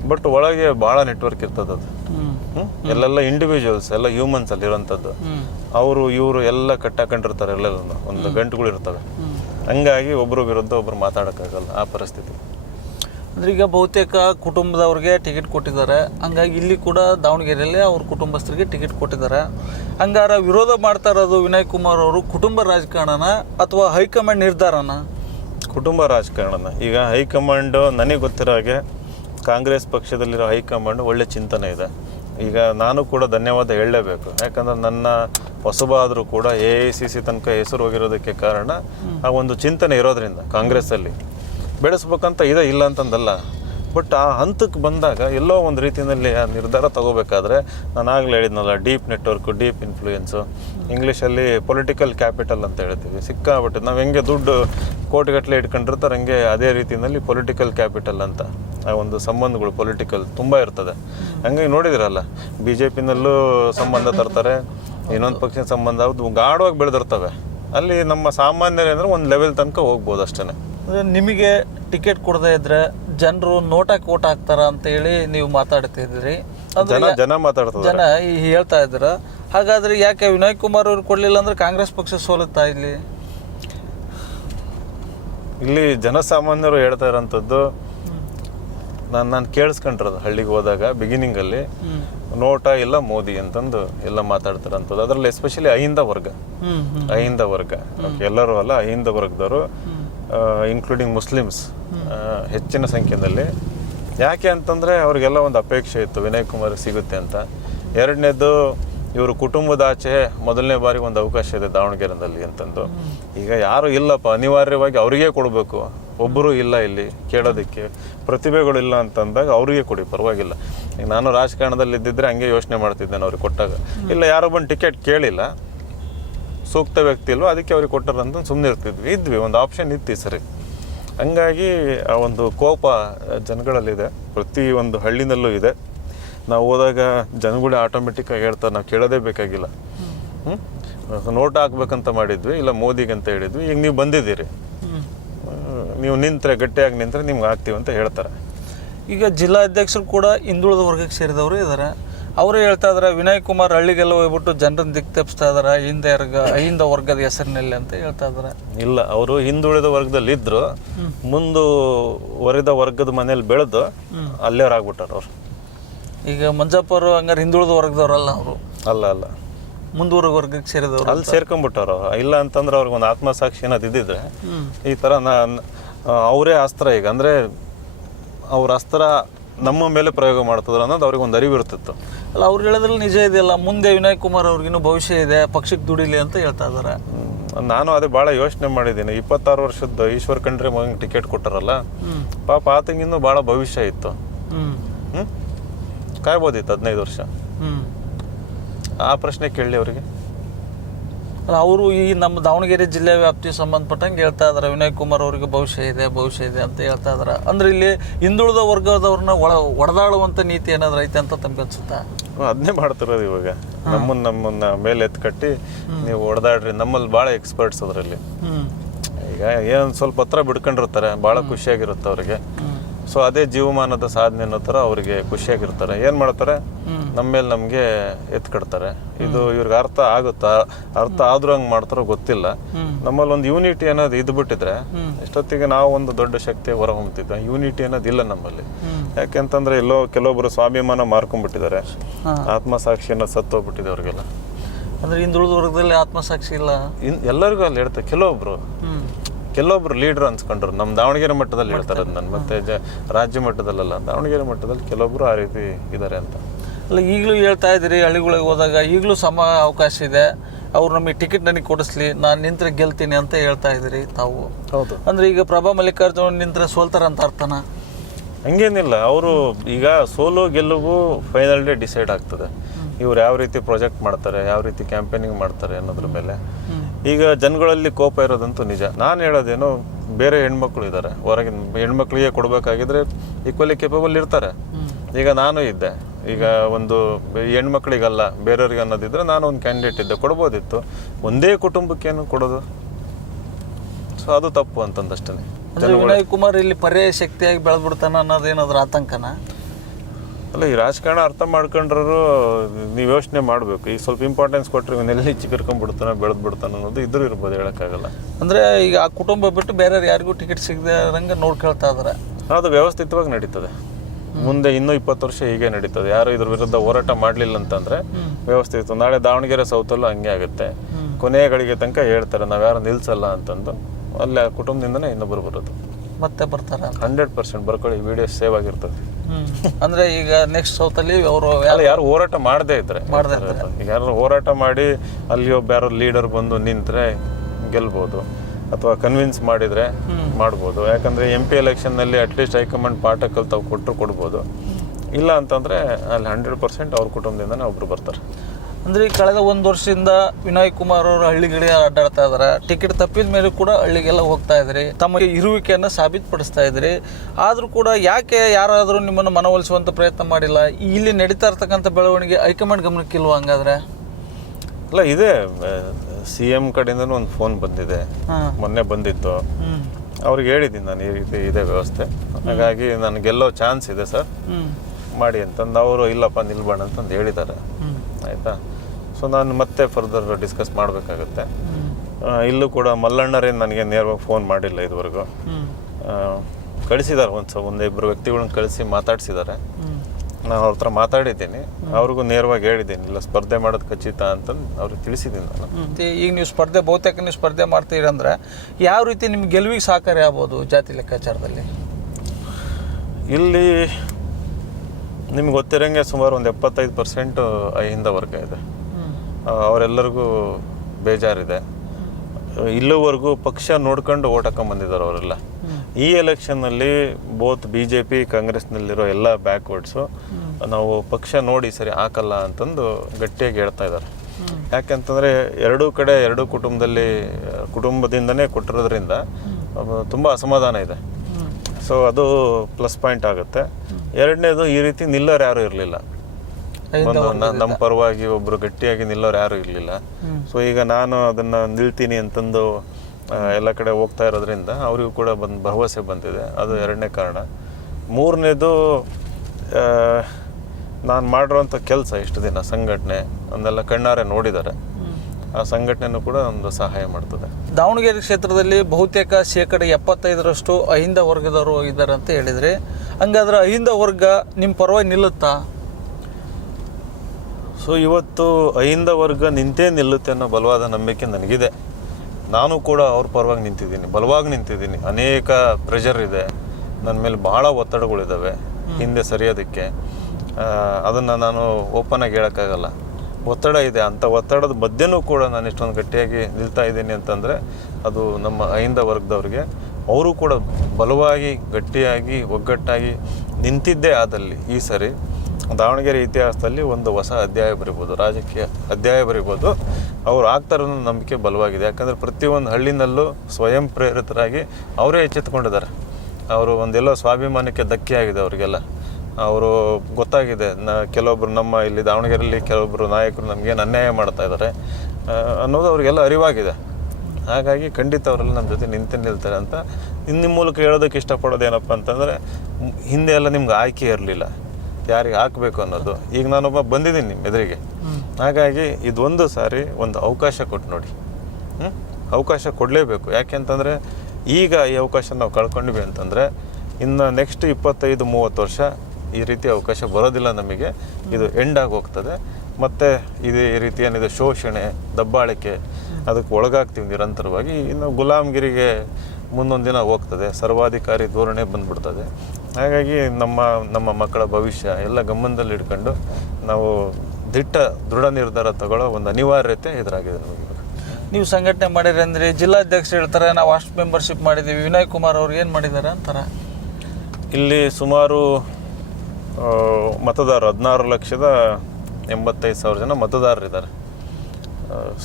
ಬಟ್ ಒಳಗೆ ಭಾಳ ನೆಟ್ವರ್ಕ್ ಇರ್ತದೆ. ಅದು ಎಲ್ಲೆಲ್ಲ ಇಂಡಿವಿಜುವಲ್ಸ್, ಎಲ್ಲ ಹ್ಯೂಮನ್ಸ್ ಅಲ್ಲಿರೋಂಥದ್ದು. ಅವರು ಇವರು ಎಲ್ಲ ಕಟ್ಟಾಕೊಂಡಿರ್ತಾರೆ, ಎಲ್ಲೆಲ್ಲ ಒಂದು ಗಂಟುಗಳು ಇರ್ತವೆ. ಹಂಗಾಗಿ ಒಬ್ಬರು ವಿರುದ್ಧ ಒಬ್ರು ಮಾತಾಡೋಕ್ಕಾಗಲ್ಲ, ಆ ಪರಿಸ್ಥಿತಿ. ಅಂದ್ರೆ ಈಗ ಬಹುತೇಕ ಕುಟುಂಬದವ್ರಿಗೆ ಟಿಕೆಟ್ ಕೊಟ್ಟಿದ್ದಾರೆ, ಹಂಗಾಗಿ ಇಲ್ಲಿ ಕೂಡ ದಾವಣಗೆರೆಯಲ್ಲಿ ಅವ್ರ ಕುಟುಂಬಸ್ಥರಿಗೆ ಟಿಕೆಟ್ ಕೊಟ್ಟಿದ್ದಾರೆ. ಹಂಗಾರ ವಿರೋಧ ಮಾಡ್ತಾ ಇರೋದು ವಿನಯ್ ಕುಮಾರ್ ಅವರು ಕುಟುಂಬ ರಾಜಕಾರಣನ ಅಥವಾ ಹೈಕಮಾಂಡ್ ನಿರ್ಧಾರನ? ಕುಟುಂಬ ರಾಜಕಾರಣನ. ಈಗ ಹೈಕಮಾಂಡ್ ನನಗೆ ಗೊತ್ತಿರೋ ಹಾಗೆ ಕಾಂಗ್ರೆಸ್ ಪಕ್ಷದಲ್ಲಿರೋ ಹೈಕಮಾಂಡ್ ಒಳ್ಳೆ ಚಿಂತನೆ ಇದೆ. ಈಗ ನಾನು ಕೂಡ ಧನ್ಯವಾದ ಹೇಳಲೇಬೇಕು. ಯಾಕಂದ್ರೆ ನನ್ನ ಹೊಸಬಾದರೂ ಕೂಡ AICC ತನಕ ಹೆಸರು ಹೋಗಿರೋದಕ್ಕೆ ಕಾರಣ ಆ ಒಂದು ಚಿಂತನೆ ಇರೋದ್ರಿಂದ. ಕಾಂಗ್ರೆಸ್ಸಲ್ಲಿ ಬೆಳೆಸ್ಬೇಕಂತ ಇದೆ, ಇಲ್ಲ ಅಂತಂದಲ್ಲ. ಬಟ್ ಆ ಹಂತಕ್ಕೆ ಬಂದಾಗ ಎಲ್ಲೋ ಒಂದು ರೀತಿಯಲ್ಲಿ ಆ ನಿರ್ಧಾರ ತಗೋಬೇಕಾದ್ರೆ ನಾನು ಆಗಲೇ ಹೇಳಿದ್ನಲ್ಲ, ಡೀಪ್ ನೆಟ್ವರ್ಕು, ಡೀಪ್ ಇನ್ಫ್ಲೂಯೆನ್ಸು, ಇಂಗ್ಲೀಷಲ್ಲಿ ಪೊಲಿಟಿಕಲ್ ಕ್ಯಾಪಿಟಲ್ ಅಂತ ಹೇಳ್ತೀವಿ. ಸಿಕ್ಕಾಬಿಟ್ಟು ನಾವು ಹೆಂಗೆ ದುಡ್ಡು ಕೋಟಿಗಟ್ಟಲೆ ಇಟ್ಕೊಂಡಿರ್ತಾರೆ, ಹಂಗೆ ಅದೇ ರೀತಿಯಲ್ಲಿ ಪೊಲಿಟಿಕಲ್ ಕ್ಯಾಪಿಟಲ್ ಅಂತ ಆ ಒಂದು ಸಂಬಂಧಗಳು ಪೊಲಿಟಿಕಲ್ ತುಂಬ ಇರ್ತದೆ. ಹಂಗಾಗಿ ನೋಡಿದಿರಲ್ಲ, ಬಿ ಜೆ ಪಿನಲ್ಲೂ ಸಂಬಂಧ ತರ್ತಾರೆ, ಇನ್ನೊಂದು ಪಕ್ಷದ ಸಂಬಂಧ ಅದು ಗಾಢವಾಗಿ ಬೆಳೆದಿರ್ತವೆ. ಅಲ್ಲಿ ನಮ್ಮ ಸಾಮಾನ್ಯರೇಂದ್ರೆ ಒಂದು ಲೆವೆಲ್ ತನಕ ಹೋಗ್ಬೋದು ಅಷ್ಟೇ. ಅಂದರೆ ನಿಮಗೆ ಟಿಕೆಟ್ ಕೊಡದೇ ಇದ್ರೆ ಜನರು ನೋಟಾಕ್ ಓಟ್ ಹಾಕ್ತಾರ ಅಂತ ಹೇಳಿ ನೀವು ಮಾತಾಡ್ತಿದ್ರಿ, ಜನ ಮಾತಾಡ್ತಾರೆ, ಜನ ಹೇಳ್ತಾ ಇದ್ರ. ಹಾಗಾದ್ರೆ ಯಾಕೆ ವಿನಯ್ ಕುಮಾರ್ ಅವ್ರು ಕೊಡ್ಲಿಲ್ಲ ಅಂದ್ರೆ ಕಾಂಗ್ರೆಸ್ ಪಕ್ಷ ಸೋಲುತ್ತಾ? ಇಲ್ಲಿ ಜನಸಾಮಾನ್ಯರು ಹೇಳ್ತಾ ಇರೋಂಥದ್ದು ನಾನು ಕೇಳಿಸ್ಕೊಂಡಿರೋದು ಹಳ್ಳಿಗೆ ಹೋದಾಗ ಬಿಗಿನಿಂಗಲ್ಲಿ ನೋಟ ಇಲ್ಲ ಮೋದಿ ಅಂತಂದು ಎಲ್ಲ ಮಾತಾಡ್ತಾರಂಥದ್ದು. ಅದರಲ್ಲಿ ಎಸ್ಪೆಷಲಿ ಅಹಿಂದ ವರ್ಗ ಎಲ್ಲರೂ ಅಲ್ಲ, ಅಹಿಂದ ವರ್ಗದವರು ಇನ್ಕ್ಲೂಡಿಂಗ್ ಮುಸ್ಲಿಮ್ಸ್ ಹೆಚ್ಚಿನ ಸಂಖ್ಯೆಯಲ್ಲಿ. ಯಾಕೆ ಅಂತಂದರೆ ಅವ್ರಿಗೆಲ್ಲ ಒಂದು ಅಪೇಕ್ಷೆ ಇತ್ತು ವಿನಯ್ ಕುಮಾರ್ ಸಿಗುತ್ತೆ ಅಂತ. ಎರಡನೇದು, ಇವರು ಕುಟುಂಬದ ಆಚೆ ಮೊದಲನೇ ಬಾರಿಗೆ ಒಂದು ಅವಕಾಶ ಇದೆ ದಾವಣಗೆರೆಯಲ್ಲಿ ಅಂತಂದು. ಈಗ ಯಾರು ಇಲ್ಲಪ್ಪ, ಅನಿವಾರ್ಯವಾಗಿ ಅವರಿಗೆ ಕೊಡಬೇಕು, ಒಬ್ಬರು ಇಲ್ಲ ಇಲ್ಲಿ ಕೇಳೋದಕ್ಕೆ, ಪ್ರತಿಭೆಗಳಿಲ್ಲ ಅಂತಂದಾಗ ಅವರಿಗೆ ಕೊಡಿ, ಪರವಾಗಿಲ್ಲ. ಈಗ ನಾನು ರಾಜಕಾರಣದಲ್ಲಿ ಇದ್ದಿದ್ರೆ ಹಂಗೆ ಯೋಚನೆ ಮಾಡ್ತಿದ್ದೇನೆ ಅವ್ರಿಗೆ ಕೊಟ್ಟಾಗ. ಇಲ್ಲ, ಯಾರೋ ಬಂದು ಟಿಕೆಟ್ ಕೇಳಿಲ್ಲ, ಸೂಕ್ತ ವ್ಯಕ್ತಿ ಇಲ್ವೋ, ಅದಕ್ಕೆ ಅವ್ರಿಗೆ ಕೊಟ್ಟಾರಂತ ಸುಮ್ಮನೆ ಇದ್ವಿ, ಒಂದು ಆಪ್ಷನ್ ಇತ್ತು ಈ ಸರಿ. ಹಂಗಾಗಿ ಆ ಒಂದು ಕೋಪ ಜನಗಳಲ್ಲಿದೆ, ಪ್ರತಿ ಒಂದು ಹಳ್ಳಿನಲ್ಲೂ ಇದೆ. ನಾವು ಹೋದಾಗ ಜನಗಳು ಆಟೋಮೆಟಿಕ್ಕಾಗಿ ಹೇಳ್ತಾರೆ, ನಾವು ಕೇಳೋದೇ ಬೇಕಾಗಿಲ್ಲ, ನೋಟ್ ಹಾಕ್ಬೇಕಂತ ಮಾಡಿದ್ವಿ, ಇಲ್ಲ ಮೋದಿಗೆ ಅಂತ ಹೇಳಿದ್ವಿ, ಈಗ ನೀವು ಬಂದಿದ್ದೀರಿ, ನೀವು ನಿಂತರೆ ಗಟ್ಟಿಯಾಗಿ ನಿಂತರೆ ನಿಮ್ಗೆ ಆಗ್ತೀವಿ ಅಂತ ಹೇಳ್ತಾರೆ. ಈಗ ಜಿಲ್ಲಾಧ್ಯಕ್ಷರು ಕೂಡ ಹಿಂದುಳಿದ ವರ್ಗಕ್ಕೆ ಸೇರಿದವರು ಇದ್ದಾರೆ. ಅವರೇ ಹೇಳ್ತಾ ಇದ್ದಾರೆ ವಿನಯ್ ಕುಮಾರ್ ಹಳ್ಳಿಗೆಲ್ಲ ಹೋಗ್ಬಿಟ್ಟು ಜನರನ್ನ ದಿಕ್ಕು ತಪ್ಪಿಸ್ತಾ ಇದಾರೆ ಅಹಿಂದ ವರ್ಗದ ಹೆಸರಿನಲ್ಲಿ ಅಂತ ಹೇಳ್ತಾ ಇದ್ದಾರೆ. ಇಲ್ಲ, ಅವರು ಹಿಂದುಳಿದ ವರ್ಗದಲ್ಲಿ ಇದ್ರು, ಮುಂದುವರಿದ ವರ್ಗದ ಮನೇಲಿ ಬೆಳೆದು ಅಲ್ಲೇರಾಗ್ಬಿಟ್ಟಾರ ಅವ್ರು. ಈಗ ಮಂಜಪ್ಪ ಅವರು ಹಂಗಾರೆ ಹಿಂದುಳಿದ ವರ್ಗದವ್ರಲ್ಲ, ಅವರು ಅಲ್ಲ ಮುಂದುವರೆದ ವರ್ಗಕ್ಕೆ ಸೇರಿದವರು, ಅಲ್ಲಿ ಸೇರ್ಕೊಂಡ್ಬಿಟ್ಟಾರ. ಇಲ್ಲ ಅಂತಂದ್ರೆ ಅವ್ರಿಗೆ ಒಂದು ಆತ್ಮಸಾಕ್ಷಿ ಅನ್ನೋದು ಇದ್ದಿದ್ರೆ ಈ ಥರ ಅವರೇ ಅಸ್ತ್ರ, ಈಗ ಅಂದರೆ ಅವ್ರ ಅಸ್ತ್ರ ನಮ್ಮ ಮೇಲೆ ಪ್ರಯೋಗ ಮಾಡ್ತಿದ್ರು ಅನ್ನೋದು ಅವ್ರಿಗೆ ಒಂದು ಅರಿವು ಇರ್ತಿತ್ತು. ಅಲ್ಲ, ಅವ್ರು ಹೇಳೋದ್ರಲ್ಲಿ ನಿಜ ಇದೆಯಲ್ಲ, ಮುಂದೆ ವಿನಯ್ ಕುಮಾರ್ ಅವ್ರಿಗಿನ್ನೂ ಭವಿಷ್ಯ ಇದೆ, ಪಕ್ಷಕ್ಕೆ ದುಡಿಲಿ ಅಂತ ಹೇಳ್ತಾ ಇದ್ದಾರೆ. ನಾನು ಅದೇ ಭಾಳ ಯೋಚನೆ ಮಾಡಿದ್ದೀನಿ. 26 ವರ್ಷದ ಈಶ್ವರ್ ಖಂಡ್ರೆ ಮಗನಿಗೆ ಟಿಕೆಟ್ ಕೊಟ್ಟಾರಲ್ಲ, ಪಾಪ ಆತಂಗಿನ್ನೂ ಭಾಳ ಭವಿಷ್ಯ ಇತ್ತು. ಕಾಯ್ಬೋದಿತ್ತು 15 ವರ್ಷ. ಆ ಪ್ರಶ್ನೆ ಕೇಳಲಿ ಅವರಿಗೆ. ಅಲ್ಲ, ಅವರು ಈ ನಮ್ಮ ದಾವಣಗೆರೆ ಜಿಲ್ಲೆ ವ್ಯಾಪ್ತಿಗೆ ಸಂಬಂಧಪಟ್ಟಂಗೆ ಹೇಳ್ತಾ ಇದ್ದಾರೆ ವಿನಯ್ ಕುಮಾರ್ ಅವರಿಗೆ ಭವಿಷ್ಯ ಇದೆ ಅಂತ ಹೇಳ್ತಾ ಇದ್ದಾರೆ. ಅಂದ್ರೆ ಇಲ್ಲಿ ಹಿಂದುಳಿದ ವರ್ಗದವ್ರನ್ನ ಒಡೆದಾಳುವಂಥ ನೀತಿ ಏನಾದ್ರು ಐತೆ ಅಂತ ತಮ್ಗೆ ಅನ್ಸುತ್ತಾ? ಅದನ್ನೇ ಮಾಡ್ತಿರೋದು ಇವಾಗ. ನಮ್ಮನ್ನ ಮೇಲೆ ಎತ್ತು ಕಟ್ಟಿ ನೀವು ಹೊಡೆದಾಡ್ರಿ, ನಮ್ಮಲ್ಲಿ ಭಾಳ ಎಕ್ಸ್ಪರ್ಟ್ಸ್ ಅದರಲ್ಲಿ. ಈಗ ಏನೊಂದು ಸ್ವಲ್ಪ ಹತ್ರ ಬಿಡ್ಕೊಂಡಿರ್ತಾರೆ, ಭಾಳ ಖುಷಿಯಾಗಿರುತ್ತೆ ಅವ್ರಿಗೆ. ಸೊ ಅದೇ ಜೀವಮಾನದ ಸಾಧನೆ ಅನ್ನೋ ಥರ ಅವ್ರಿಗೆ ಖುಷಿಯಾಗಿರ್ತಾರೆ. ಏನು ಮಾಡ್ತಾರೆ, ನಮ್ಮ ಮೇಲೆ ನಮಗೆ ಎತ್ಕಡ್ತಾರೆ. ಇದು ಇವ್ರಿಗೆ ಅರ್ಥ ಆಗುತ್ತಾ, ಅರ್ಥ ಆದ್ರೂ ಹಂಗೆ ಮಾಡ್ತಾರೋ ಗೊತ್ತಿಲ್ಲ. ನಮ್ಮಲ್ಲಿ ಒಂದು ಯೂನಿಟಿ ಅನ್ನೋದು ಇದ್ಬಿಟ್ಟಿದ್ರೆ ಎಷ್ಟೊತ್ತಿಗೆ ನಾವು ಒಂದು ದೊಡ್ಡ ಶಕ್ತಿ ಹೊರ ಹೊಮ್ತಿದ್ವಿ. ಯೂನಿಟಿ ಅನ್ನೋದು ಇಲ್ಲ ನಮ್ಮಲ್ಲಿ. ಯಾಕೆಂತಂದ್ರೆ ಎಲ್ಲೋ ಕೆಲವೊಬ್ಬರು ಸ್ವಾಭಿಮಾನ ಮಾರ್ಕೊಂಡ್ಬಿಟ್ಟಿದ್ದಾರೆ, ಆತ್ಮಸಾಕ್ಷಿ ಅನ್ನೋದು ಸತ್ತೋಗ್ಬಿಟ್ಟಿದೆ ಅವ್ರಿಗೆಲ್ಲ. ಅಂದ್ರೆ ಹಿಂದುಳಿದ ವರ್ಗದಲ್ಲಿ ಆತ್ಮಸಾಕ್ಷಿ ಇಲ್ಲ ಎಲ್ಲರಿಗೂ ಅಲ್ಲಿ ಹೇಳ್ತಾರೆ. ಕೆಲವೊಬ್ರು ಲೀಡರ್ ಅನ್ಸ್ಕೊಂಡ್ರು ನಮ್ಮ ದಾವಣಗೆರೆ ಮಟ್ಟದಲ್ಲಿ ಹೇಳ್ತಾರೆ ಅದು. ನಾನು ಮತ್ತೆ ರಾಜ್ಯ ಮಟ್ಟದಲ್ಲ, ದಾವಣಗೆರೆ ಮಟ್ಟದಲ್ಲಿ ಕೆಲವೊಬ್ರು ಆ ರೀತಿ ಇದ್ದಾರೆ ಅಂತ. ಅಲ್ಲ, ಈಗಲೂ ಹೇಳ್ತಾ ಇದ್ದೀರಿ ಹಳ್ಳಿಗಳಿಗೆ ಹೋದಾಗ ಈಗಲೂ ಸಮ ಅವಕಾಶ ಇದೆ, ಅವ್ರು ನಮಗೆ ಟಿಕೆಟ್ ನನಗೆ ಕೊಡಿಸ್ಲಿ, ನಾನು ನಿಂತ್ರೆ ಗೆಲ್ತೀನಿ ಅಂತ ಹೇಳ್ತಾ ಇದ್ದೀರಿ ತಾವು. ಹೌದು. ಅಂದ್ರೆ ಈಗ ಪ್ರಭಾ ಮಲ್ಲಿಕಾರ್ಜುನ್ ನಿಂತ್ರೆ ಸೋಲ್ತಾರ ಅಂತ ಅರ್ಥನ? ಹಂಗೇನಿಲ್ಲ, ಅವರು ಈಗ ಸೋಲು ಗೆಲುವು ಫೈನಲ್ ಡೇ ಡಿಸೈಡ್ ಆಗ್ತದೆ. ಇವ್ರು ಯಾವ ರೀತಿ ಪ್ರಾಜೆಕ್ಟ್ ಮಾಡ್ತಾರೆ, ಯಾವ ರೀತಿ ಕ್ಯಾಂಪೇನಿಂಗ್ ಮಾಡ್ತಾರೆ ಅನ್ನೋದ್ರ ಮೇಲೆ. ಈಗ ಜನಗಳಲ್ಲಿ ಕೋಪ ಇರೋದಂತೂ ನಿಜ. ನಾನು ಹೇಳೋದೇನು, ಬೇರೆ ಹೆಣ್ಮಕ್ಳು ಇದ್ದಾರೆ, ಹೊರಗಿನ ಹೆಣ್ಮಕ್ಳಿಗೆ ಕೊಡಬೇಕಾಗಿದ್ರೆ ಈಕ್ವಲಿ ಕೇಪಬಲ್ ಇರ್ತಾರೆ. ಈಗ ನಾನು ಇದ್ದೆ, ಈಗ ಒಂದು ಹೆಣ್ಮಕ್ಳಿಗಲ್ಲ ಬೇರೆಯವ್ರಿಗೆ ಅನ್ನೋದಿದ್ರೆ ನಾನು ಒಂದು ಕ್ಯಾಂಡಿಡೇಟ್ ಇದ್ದೆ, ಕೊಡ್ಬೋದಿತ್ತು. ಒಂದೇ ಕುಟುಂಬಕ್ಕೇನು ಕೊಡೋದು? ಸೊ ಅದು ತಪ್ಪು ಅಂತಂದಷ್ಟೇ. ವಿನಯ್ ಕುಮಾರ್ ಇಲ್ಲಿ ಪರ್ಯಾಯ ಶಕ್ತಿಯಾಗಿ ಬೆಳೆದ್ಬಿಡ್ತಾನ ಅನ್ನೋದೇನಾದ್ರೂ ಆತಂಕನ? ಅಲ್ಲ, ಈ ರಾಜಕಾರಣ ಅರ್ಥ ಮಾಡ್ಕೊಂಡ್ರು ನೀವು ಯೋಚನೆ ಮಾಡಬೇಕು. ಈಗ ಸ್ವಲ್ಪ ಇಂಪಾರ್ಟೆನ್ಸ್ ಕೊಟ್ಟರೆ ಇವನ್ನೆಲ್ಲಿ ಚಿಕ್ಕರ್ಕೊಂಡ್ಬಿಡ್ತಾನೆ, ಬೆಳೆದ್ಬಿಡ್ತಾನೆ ಅನ್ನೋದು ಇದ್ರೂ ಇರ್ಬೋದು, ಹೇಳೋಕ್ಕಾಗಲ್ಲ. ಅಂದರೆ ಈಗ ಆ ಕುಟುಂಬ ಬಿಟ್ಟು ಬೇರೆ ಯಾರಿಗೂ ಟಿಕೆಟ್ ಸಿಗದಂಗೆ ನೋಡ್ಕೊಳ್ತಾ ಇದ್ದಾರೆ. ಅದು ವ್ಯವಸ್ಥಿತವಾಗಿ ನಡೀತದೆ. ಮುಂದೆ ಇನ್ನೂ 20 ವರ್ಷ ಹೀಗೆ ನಡೀತದೆ. ಯಾರು ಇದ್ರ ವಿರುದ್ಧ ಹೋರಾಟ ಮಾಡಲಿಲ್ಲ ಅಂತಂದರೆ ವ್ಯವಸ್ಥಿತ. ನಾಳೆ ದಾವಣಗೆರೆ ಸೌತಲ್ಲೂ ಹಂಗೆ ಆಗುತ್ತೆ. ಕೊನೆಯ ಗಳಿಗೆ ತನಕ ಹೇಳ್ತಾರೆ ನಾವು ಯಾರು ನಿಲ್ಸಲ್ಲ ಅಂತಂದು, ಅಲ್ಲಿ ಆ ಕುಟುಂಬದಿಂದನೇ ಇನ್ನೊಬ್ಬರು ಬರೋದು. ಮತ್ತೆ ಬರ್ತಾರೆ 100% ಬರ್ಕೊಳ್ಳಿ, ವಿಡಿಯೋ ಸೇವ್ ಆಗಿರ್ತದೆ. ಅಂದ್ರೆ ಈಗ ನೆಕ್ಸ್ಟ್ ಸೌತಲ್ಲಿ ಅವರು ಯಾರು ಹೋರಾಟ ಮಾಡದೇ ಇದ್ರೆ, ಯಾರು ಹೋರಾಟ ಮಾಡಿ ಅಲ್ಲಿ ಒಬ್ಬ ಯಾರೋ ಲೀಡರ್ ಬಂದು ನಿಂತರೆ ಗೆಲ್ಬೋದು. ಅಥವಾ ಕನ್ವಿನ್ಸ್ ಮಾಡಿದರೆ ಮಾಡ್ಬೋದು. ಯಾಕಂದರೆ MP ಎಲೆಕ್ಷನ್ನಲ್ಲಿ ಅಟ್ಲೀಸ್ಟ್ ಹೈಕಮಾಂಡ್ ಪಾಠ ಕಲ್ತು ತಾವು ಕೊಡ್ಬೋದು. ಇಲ್ಲ ಅಂತಂದರೆ ಅಲ್ಲಿ 100% ಅವ್ರ ಕುಟುಂಬದಿಂದನೇ ಒಬ್ಬರು ಬರ್ತಾರೆ. ಅಂದರೆ ಕಳೆದ 1 ವರ್ಷದಿಂದ ವಿನಯ್ ಕುಮಾರ್ ಅವರು ಹಳ್ಳಿಗಳಿಗೆ ಅಡ್ಡಾಡ್ತಾ ಇದ್ದಾರೆ. ಟಿಕೆಟ್ ತಪ್ಪಿದ ಮೇಲೆ ಕೂಡ ಹಳ್ಳಿಗೆಲ್ಲ ಹೋಗ್ತಾ ಇದ್ರಿ, ತಮ್ಮ ಇರುವಿಕೆಯನ್ನು ಸಾಬೀತುಪಡಿಸ್ತಾ ಇದ್ರಿ. ಆದರೂ ಕೂಡ ಯಾಕೆ ಯಾರಾದರೂ ನಿಮ್ಮನ್ನು ಮನವೊಲಿಸುವಂಥ ಪ್ರಯತ್ನ ಮಾಡಿಲ್ಲ? ಇಲ್ಲಿ ನಡೀತಾ ಇರ್ತಕ್ಕಂಥ ಬೆಳವಣಿಗೆ ಹೈಕಮಾಂಡ್ ಗಮನಕ್ಕಿಲ್ವ ಹಂಗಾದ್ರೆ? ಅಲ್ಲ, ಇದೆ CM ಕಡೆಯಿಂದನೂ ಒಂದು ಫೋನ್ ಬಂದಿದೆ, ಮೊನ್ನೆ ಬಂದಿತ್ತು. ಅವ್ರಿಗೆ ಹೇಳಿದ್ದೀನಿ ನಾನು ಈ ರೀತಿ ಇದೆ ವ್ಯವಸ್ಥೆ, ಹಾಗಾಗಿ ನನಗೆಲ್ಲೋ ಚಾನ್ಸ್ ಇದೆ ಸರ್ ಮಾಡಿ ಅಂತಂದು. ಅವರು ಇಲ್ಲಪ್ಪ ನಿಲ್ಬೇಡ ಅಂತಂದು ಹೇಳಿದ್ದಾರೆ. ಆಯಿತಾ, ಸೊ ನಾನು ಮತ್ತೆ ಫರ್ದರ್ ಡಿಸ್ಕಸ್ ಮಾಡಬೇಕಾಗತ್ತೆ. ಇಲ್ಲೂ ಕೂಡ ಮಲ್ಲಣ್ಣರೇನು ನನಗೆ ನೇರವಾಗಿ ಫೋನ್ ಮಾಡಿಲ್ಲ ಇದುವರೆಗೂ. ಕಳಿಸಿದ್ದಾರೆ ಒಂದಿಬ್ಬರು ವ್ಯಕ್ತಿಗಳನ್ನ ಕಳಿಸಿ ಮಾತಾಡಿಸಿದ್ದಾರೆ. ನಾನು ಅವ್ರ ಹತ್ರ ಮಾತಾಡಿದ್ದೀನಿ, ಅವ್ರಿಗೂ ನೇರವಾಗಿ ಹೇಳಿದ್ದೀನಿ ಇಲ್ಲ ಸ್ಪರ್ಧೆ ಮಾಡೋದು ಖಚಿತ ಅಂತಂದು ಅವ್ರಿಗೆ ತಿಳಿಸಿದ್ದೀನಿ ನಾನು. ಈಗ ನೀವು ಸ್ಪರ್ಧೆ ಮಾಡ್ತೀರಂದ್ರೆ ಯಾವ ರೀತಿ ನಿಮ್ಗೆ ಗೆಲುವಿಗೆ ಸಹಕಾರಿ ಆಗ್ಬೋದು ಜಾತಿ ಲೆಕ್ಕಾಚಾರದಲ್ಲಿ? ಇಲ್ಲಿ ನಿಮ್ಗೆ ಗೊತ್ತಿರೋಂಗೆ ಸುಮಾರು ಒಂದು 75% ಅಹಿಂದ ವರ್ಗ ಇದೆ. ಅವರೆಲ್ಲರಿಗೂ ಬೇಜಾರಿದೆ. ಇಲ್ಲಿವರೆಗೂ ಪಕ್ಷ ನೋಡ್ಕೊಂಡು ಓಟ್ ಹಾಕೊಂಡ್ಬಂದಿದ್ದಾರೆ ಅವರೆಲ್ಲ. ಈ ಎಲೆಕ್ಷನ್ನಲ್ಲಿ ಬೋತ್ BJP ಕಾಂಗ್ರೆಸ್ನಲ್ಲಿರೋ ಎಲ್ಲ ಬ್ಯಾಕ್ವರ್ಡ್ಸು ನಾವು ಪಕ್ಷ ನೋಡಿ ಸರಿ ಹಾಕಲ್ಲ ಅಂತಂದು ಗಟ್ಟಿಯಾಗಿ ಹೇಳ್ತಾ ಇದ್ದಾರೆ. ಯಾಕೆಂತಂದರೆ ಎರಡೂ ಕಡೆ ಎರಡೂ ಕುಟುಂಬದಿಂದನೇ ಕೊಟ್ಟಿರೋದ್ರಿಂದ ತುಂಬ ಅಸಮಾಧಾನ ಇದೆ. ಸೊ ಅದು ಪ್ಲಸ್ ಪಾಯಿಂಟ್ ಆಗುತ್ತೆ. ಎರಡನೇದು, ಈ ರೀತಿ ನಿಲ್ಲೋರು ಯಾರೂ ಇರಲಿಲ್ಲ. ನಮ್ಮ ಪರವಾಗಿ ಒಬ್ಬರು ಗಟ್ಟಿಯಾಗಿ ನಿಲ್ಲೋರು ಯಾರೂ ಇರಲಿಲ್ಲ. ಸೊ ಈಗ ನಾನು ಅದನ್ನು ನಿಲ್ತೀನಿ ಅಂತಂದು ಎಲ್ಲ ಕಡೆ ಹೋಗ್ತಾ ಇರೋದ್ರಿಂದ ಅವರಿಗೂ ಕೂಡ ಭರವಸೆ ಬಂದಿದೆ. ಅದು ಎರಡನೇ ಕಾರಣ. ಮೂರನೇದು, ನಾನು ಮಾಡಿರೋಂಥ ಕೆಲಸ ಇಷ್ಟು ದಿನ ಸಂಘಟನೆ ಒಂದೆಲ್ಲ ಕಣ್ಣಾರೆ ನೋಡಿದ್ದಾರೆ. ಆ ಸಂಘಟನೆನೂ ಕೂಡ ಒಂದು ಸಹಾಯ ಮಾಡ್ತದೆ. ದಾವಣಗೆರೆ ಕ್ಷೇತ್ರದಲ್ಲಿ ಬಹುತೇಕ 75% ಅಹಿಂದ ವರ್ಗದವರು ಇದ್ದಾರೆ ಅಂತ ಹೇಳಿದರೆ, ಹಂಗಾದ್ರೆ ಅಹಿಂದ ವರ್ಗ ನಿಮ್ಮ ಪರವಾಗಿ ನಿಲ್ಲುತ್ತಾ? ಸೊ ಇವತ್ತು ಅಹಿಂದ ವರ್ಗ ನಿಂತೇ ನಿಲ್ಲುತ್ತೆ ಅನ್ನೋ ಬಲವಾದ ನಂಬಿಕೆ ನನಗಿದೆ. ನಾನು ಕೂಡ ಅವ್ರ ಪರವಾಗಿ ನಿಂತಿದ್ದೀನಿ, ಬಲವಾಗಿ ನಿಂತಿದ್ದೀನಿ. ಅನೇಕ ಪ್ರೆಷರ್ ಇದೆ ನನ್ನ ಮೇಲೆ, ಭಾಳ ಒತ್ತಡಗಳಿದ್ದಾವೆ ಹಿಂದೆ ಸರಿಯೋದಕ್ಕೆ. ಅದನ್ನು ನಾನು ಓಪನ್ ಆಗಿ ಹೇಳೋಕ್ಕಾಗಲ್ಲ. ಒತ್ತಡ ಇದೆ. ಅಂಥ ಒತ್ತಡದ ಮಧ್ಯೆನೂ ಕೂಡ ನಾನು ಇಷ್ಟೊಂದು ಗಟ್ಟಿಯಾಗಿ ನಿಲ್ತಾ ಇದ್ದೀನಿ ಅಂತಂದರೆ ಅದು ನಮ್ಮ ಅಹಿಂದ ವರ್ಗದವ್ರಿಗೆ. ಅವರು ಕೂಡ ಬಲವಾಗಿ ಗಟ್ಟಿಯಾಗಿ ಒಗ್ಗಟ್ಟಾಗಿ ನಿಂತಿದ್ದೇ ಆದಲ್ಲಿ ಈ ಸರಿ ದಾವಣಗೆರೆ ಇತಿಹಾಸದಲ್ಲಿ ಒಂದು ಹೊಸ ಅಧ್ಯಾಯ ಬರಿಬೋದು, ರಾಜಕೀಯ ಅಧ್ಯಾಯ ಬರಿಬೋದು. ಅವ್ರು ಆಗ್ತಾರೋ ನಂಬಿಕೆ ಬಲವಾಗಿದೆ. ಯಾಕಂದರೆ ಪ್ರತಿಯೊಂದು ಹಳ್ಳಿನಲ್ಲೂ ಸ್ವಯಂ ಪ್ರೇರಿತರಾಗಿ ಅವರೇ ಎಚ್ಚೆತ್ಕೊಂಡಿದ್ದಾರೆ. ಅವರು ಒಂದೆಲ್ಲೋ ಸ್ವಾಭಿಮಾನಕ್ಕೆ ಧಕ್ಕೆ ಆಗಿದೆ ಅವರಿಗೆಲ್ಲ. ಅವರು ಗೊತ್ತಾಗಿದೆ ಕೆಲವೊಬ್ಬರು ನಮ್ಮ ಇಲ್ಲಿ ದಾವಣಗೆರೆಯಲ್ಲಿ ಕೆಲವೊಬ್ಬರು ನಾಯಕರು ನಮಗೇನು ಅನ್ಯಾಯ ಮಾಡ್ತಾ ಇದ್ದಾರೆ ಅನ್ನೋದು ಅವರಿಗೆಲ್ಲ ಅರಿವಾಗಿದೆ. ಹಾಗಾಗಿ ಖಂಡಿತ ಅವರೆಲ್ಲ ನಮ್ಮ ಜೊತೆ ನಿಲ್ತಾರೆ ಅಂತ ನಿಮ್ಮ ಮೂಲಕ ಹೇಳೋದಕ್ಕೆ ಇಷ್ಟಪಡೋದೇನಪ್ಪ ಅಂತಂದರೆ, ಹಿಂದೆ ಎಲ್ಲ ನಿಮ್ಗೆ ಆಯ್ಕೆ ಇರಲಿಲ್ಲ ಯಾರಿಗೆ ಹಾಕಬೇಕು ಅನ್ನೋದು. ಈಗ ನಾನೊಬ್ಬ ಬಂದಿದ್ದೀನಿ ನಿಮ್ಮ ಎದುರಿಗೆ. ಹಾಗಾಗಿ ಇದೊಂದು ಸಾರಿ ಒಂದು ಅವಕಾಶ ಕೊಟ್ಟು ನೋಡಿ. ಅವಕಾಶ ಕೊಡಲೇಬೇಕು. ಯಾಕೆಂತಂದರೆ ಈಗ ಈ ಅವಕಾಶ ನಾವು ಕಳ್ಕೊಂಡ್ವಿ ಅಂತಂದರೆ ಇನ್ನು ನೆಕ್ಸ್ಟ್ 25-30 ವರ್ಷ ಈ ರೀತಿ ಅವಕಾಶ ಬರೋದಿಲ್ಲ ನಮಗೆ. ಇದು ಎಂಡ್ ಆಗಿ ಹೋಗ್ತದೆ. ಮತ್ತು ಇದು ಈ ರೀತಿ ಏನಿದೆ ಶೋಷಣೆ, ದಬ್ಬಾಳಿಕೆ, ಅದಕ್ಕೆ ಒಳಗಾಗ್ತೀವಿ ನಿರಂತರವಾಗಿ. ಇನ್ನು ಗುಲಾಮಗಿರಿಗೆ ಮುಂದೊಂದು ದಿನ ಹೋಗ್ತದೆ, ಸರ್ವಾಧಿಕಾರಿ ಧೋರಣೆ ಬಂದ್ಬಿಡ್ತದೆ. ಹಾಗಾಗಿ ನಮ್ಮ ಮಕ್ಕಳ ಭವಿಷ್ಯ ಎಲ್ಲ ಗಮನದಲ್ಲಿ ಇಟ್ಕೊಂಡು ನಾವು ದೃಢ ನಿರ್ಧಾರ ತಗೊಳ್ಳೋ ಒಂದು ಅನಿವಾರ್ಯತೆ ಎದುರಾಗಿದೆ ನಮಗೆ. ನೀವು ಸಂಘಟನೆ ಮಾಡಿರಿ ಅಂದರೆ ಜಿಲ್ಲಾಧ್ಯಕ್ಷರು ಹೇಳ್ತಾರೆ ನಾವು ಅಷ್ಟು ಮೆಂಬರ್ಶಿಪ್ ಮಾಡಿದ್ದೀವಿ, ವಿನಯ್ ಕುಮಾರ್ ಅವ್ರು ಏನು ಮಾಡಿದ್ದಾರೆ ಅಂತಾರೆ? ಇಲ್ಲಿ ಸುಮಾರು ಮತದಾರರು 16,85,000 ಜನ ಮತದಾರರಿದ್ದಾರೆ.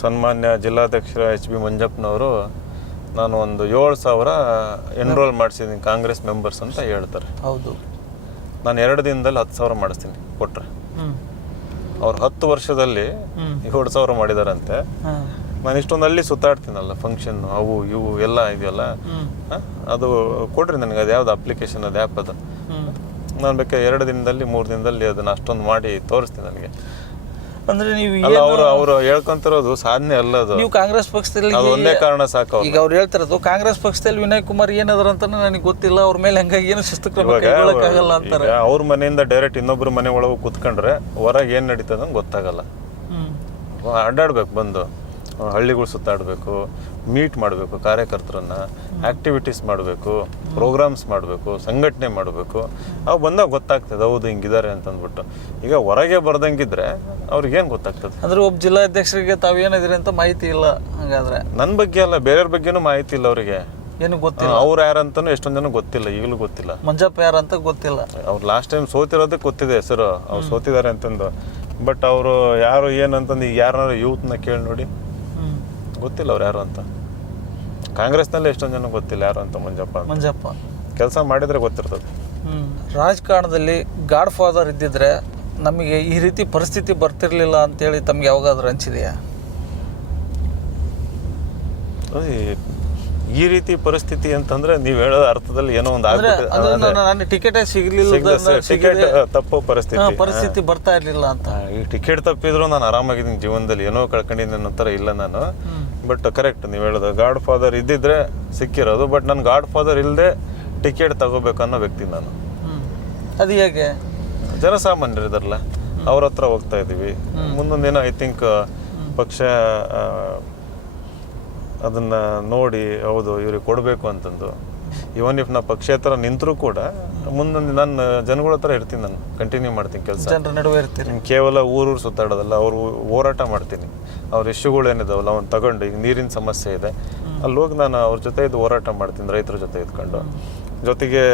ಸನ್ಮಾನ್ಯ ಜಿಲ್ಲಾಧ್ಯಕ್ಷರ HB ಮಂಜಪ್ಪನವರು ನಾನು ಒಂದು 7,000 ಎನ್ರೋಲ್ ಮಾಡಿಸಿದ್ದೀನಿ ಕಾಂಗ್ರೆಸ್ ಮೆಂಬರ್ಸ್ ಅಂತ ಹೇಳ್ತಾರೆ. ಹೌದು, ನಾನು 2 ದಿನದಲ್ಲಿ 10,000 ಮಾಡಿಸ್ತೀನಿ ಕೊಟ್ಟರೆ. ಅವ್ರು 10 ವರ್ಷದಲ್ಲಿ 7,000 ಮಾಡಿದಾರಂತೆ. ನಾನು ಇಷ್ಟೊಂದು ಅಲ್ಲಿ ಸುತ್ತಾಡ್ತೀನಲ್ಲ, ಫಂಕ್ಷನ್ ಅವು ಇವು ಎಲ್ಲ ಇದೆಯಲ್ಲ, ಅದು ಕೊಡ್ರಿ ನನಗೆ. ಅದು ಯಾವ್ದು ಅಪ್ಲಿಕೇಶನ್, ಅದು ಆ್ಯಪ್ ಅದು. ನಾನು ಬೇಕಾದ್ರೆ 2 ದಿನದಲ್ಲಿ 3 ದಿನದಲ್ಲಿ ಅದನ್ನು ಅಷ್ಟೊಂದು ಮಾಡಿ ತೋರಿಸ್ತೀನಿ ನನಗೆ. ಅಂದ್ರೆ ನೀವು ಅವರು ಹೇಳ್ಕೊಂತಿರೋದು ಸಾಧನೆ ಅಲ್ಲ. ಅದು ನೀವು ಕಾಂಗ್ರೆಸ್ ಪಕ್ಷದಲ್ಲಿ ಒಂದೇ ಕಾರಣ ಸಾಕು. ಈಗ ಅವ್ರು ಹೇಳ್ತಿರೋದು ಕಾಂಗ್ರೆಸ್ ಪಕ್ಷದಲ್ಲಿ ವಿನಯ್ ಕುಮಾರ್ ಏನಾದ್ರ ಅಂತ ನನಗೆ ಗೊತ್ತಿಲ್ಲ, ಅವ್ರ ಮೇಲೆ ಹಂಗಾಗಿ ಏನು ಶಿಸ್ತು ಕ್ರಮ ಕೈಗೊಳ್ಳಕ್ಕಾಗಲ್ಲ ಅಂತಾರೆ. ಅವ್ರ ಮನೆಯಿಂದ ಡೈರೆಕ್ಟ್ ಇನ್ನೊಬ್ರು ಮನೆ ಒಳಗೆ ಕೂತ್ಕೊಂಡ್ರೆ ಹೊರಗೆ ಏನು ನಡೀತದೆ ಅಂತ ಗೊತ್ತಾಗಲ್ಲ. ಅಡ್ಡಾಡ್ಬೇಕು ಬಂದು. ಹಳ್ಳಿಗಳು ಸುತ್ತಾಡಬೇಕು, ಮೀಟ್ ಮಾಡಬೇಕು ಕಾರ್ಯಕರ್ತರನ್ನ, ಆ್ಯಕ್ಟಿವಿಟೀಸ್ ಮಾಡಬೇಕು, ಪ್ರೋಗ್ರಾಮ್ಸ್ ಮಾಡಬೇಕು, ಸಂಘಟನೆ ಮಾಡಬೇಕು. ಅವು ಬಂದಾಗ ಗೊತ್ತಾಗ್ತದೆ ಹೌದು ಹಿಂಗಿದ್ದಾರೆ ಅಂತಂದ್ಬಿಟ್ಟು. ಈಗ ಹೊರಗೆ ಬರ್ದಂಗಿದ್ರೆ ಅವ್ರಿಗೇನು ಗೊತ್ತಾಗ್ತದೆ? ಅಂದ್ರೆ ಒಬ್ಬ ಜಿಲ್ಲಾಧ್ಯಕ್ಷರಿಗೆ ತಾವೇನಿದ್ರಿ ಅಂತ ಮಾಹಿತಿ ಇಲ್ಲ ಹಾಗಾದ್ರೆ? ನನ್ನ ಬಗ್ಗೆ ಅಲ್ಲ, ಬೇರೆಯವ್ರ ಬಗ್ಗೆನೂ ಮಾಹಿತಿ ಇಲ್ಲ ಅವರಿಗೆ. ಏನು ಗೊತ್ತಿಲ್ಲ. ಅವ್ರು ಯಾರಂತಾನು ಎಷ್ಟೊಂದು ಜನ ಗೊತ್ತಿಲ್ಲ, ಈಗಲೂ ಗೊತ್ತಿಲ್ಲ. ಮಂಜಪ್ಪ ಯಾರಂತ ಗೊತ್ತಿಲ್ಲ. ಅವ್ರು ಲಾಸ್ಟ್ ಟೈಮ್ ಸೋತಿರೋದಕ್ಕೆ ಗೊತ್ತಿದೆ ಹೆಸರು, ಅವ್ರು ಸೋತಿದ್ದಾರೆ ಅಂತಂದು. ಬಟ್ ಅವರು ಯಾರು ಏನಂತಂದು ಈಗ ಯಾರನ್ನಾರು ಯೂತ್ನ ಕೇಳಿ ನೋಡಿ, ಗೊತ್ತಿಲ್ಲ ಅವ್ರು ಯಾರು ಅಂತ. ಕಾಂಗ್ರೆಸ್ನಲ್ಲಿ ಎಷ್ಟೊಂದು ಜನ ಗೊತ್ತಿಲ್ಲ ಯಾರು ಅಂತ ಮಂಜಪ್ಪ. ಕೆಲಸ ಮಾಡಿದ್ರೆ ಗೊತ್ತಿರ್ತದೆ. ರಾಜಕಾರಣದಲ್ಲಿ ಗಾಡ್ ಫಾದರ್ ಇದ್ದಿದ್ರೆ ನಮಗೆ ಈ ರೀತಿ ಪರಿಸ್ಥಿತಿ ಬರ್ತಿರ್ಲಿಲ್ಲ ಅಂತೇಳಿ ತಮ್ಗೆ ಯಾವಾಗಾದ್ರೂ ಅನಿಸಿದೆಯಾ? ಈ ರೀತಿ ಪರಿಸ್ಥಿತಿ ಅಂತಂದ್ರೆ ನೀವು ಹೇಳೋ ಅರ್ಥದಲ್ಲಿ ಏನೋ ಒಂದು ನಾನು ಟಿಕೆಟೇ ಟಿಕೆಟ್ ತಪ್ಪೋ ಪರಿಸ್ಥಿತಿ ಬರ್ತಾ ಇರ್ಲಿಲ್ಲ ಅಂತ. ಈ ಟಿಕೆಟ್ ತಪ್ಪಿದ್ರು ನಾನು ಆರಾಮಾಗಿದ್ದೀನಿ ಜೀವನದಲ್ಲಿ, ಏನೋ ಕಳ್ಕೊಂಡಿದ್ದೀನಿ ಅನ್ನೋ ಥರ ಇಲ್ಲ ನಾನು. ಬಟ್ ಕರೆಕ್ಟ್ ನೀವು ಹೇಳೋದು, ಗಾಡ್ ಫಾದರ್ ಇದ್ದಿದ್ರೆ ಸಿಕ್ಕಿರೋದು. ಬಟ್ ನಾನು ಗಾಡ್ ಫಾದರ್ ಇಲ್ಲದೆ ಟಿಕೆಟ್ ತಗೋಬೇಕು ಅನ್ನೋ ವ್ಯಕ್ತಿ ನಾನು. ಅದು ಹೇಗೆ? ಜನಸಾಮಾನ್ಯರು ಇದಾರಲ್ಲ ಅವ್ರ ಹತ್ರ ಹೋಗ್ತಾ ಇದ್ದೀವಿ. ಮುಂದೊಂದೇನೋ ಐ ಥಿಂಕ್ ಪಕ್ಷ ಅದನ್ನು ನೋಡಿ ಹೌದು ಇವ್ರಿಗೆ ಕೊಡಬೇಕು ಅಂತಂದು, ಇವನ್ ಇಫ್ ನಾ ಪಕ್ಷೇತರ ನಿಂತರೂ ಕೂಡ ಮುಂದೊಂದು ನಾನು ಜನಗಳ ಹತ್ರ ಇರ್ತೀನಿ, ನಾನು ಕಂಟಿನ್ಯೂ ಮಾಡ್ತೀನಿ ಕೆಲಸ. ಜನರ ನಡುವೆ ಇರ್ತೀನಿ, ಕೇವಲ ಊರೂರು ಸುತ್ತಾಡೋದಲ್ಲ, ಅವರು ಹೋರಾಟ ಮಾಡ್ತೀನಿ. ಅವ್ರ ಇಶ್ಯೂಗಳು ಏನಿದಾವಲ್ಲ ಅವನ್ನ ತಗೊಂಡು, ಈಗ ನೀರಿನ ಸಮಸ್ಯೆ ಇದೆ ಅಲ್ಲಿ ಹೋಗಿ ನಾನು ಅವ್ರ ಜೊತೆ ಇದು ಹೋರಾಟ ಮಾಡ್ತೀನಿ, ರೈತರ ಜೊತೆ ಇದ್ಕೊಂಡು. ಜೊತೆಗೆ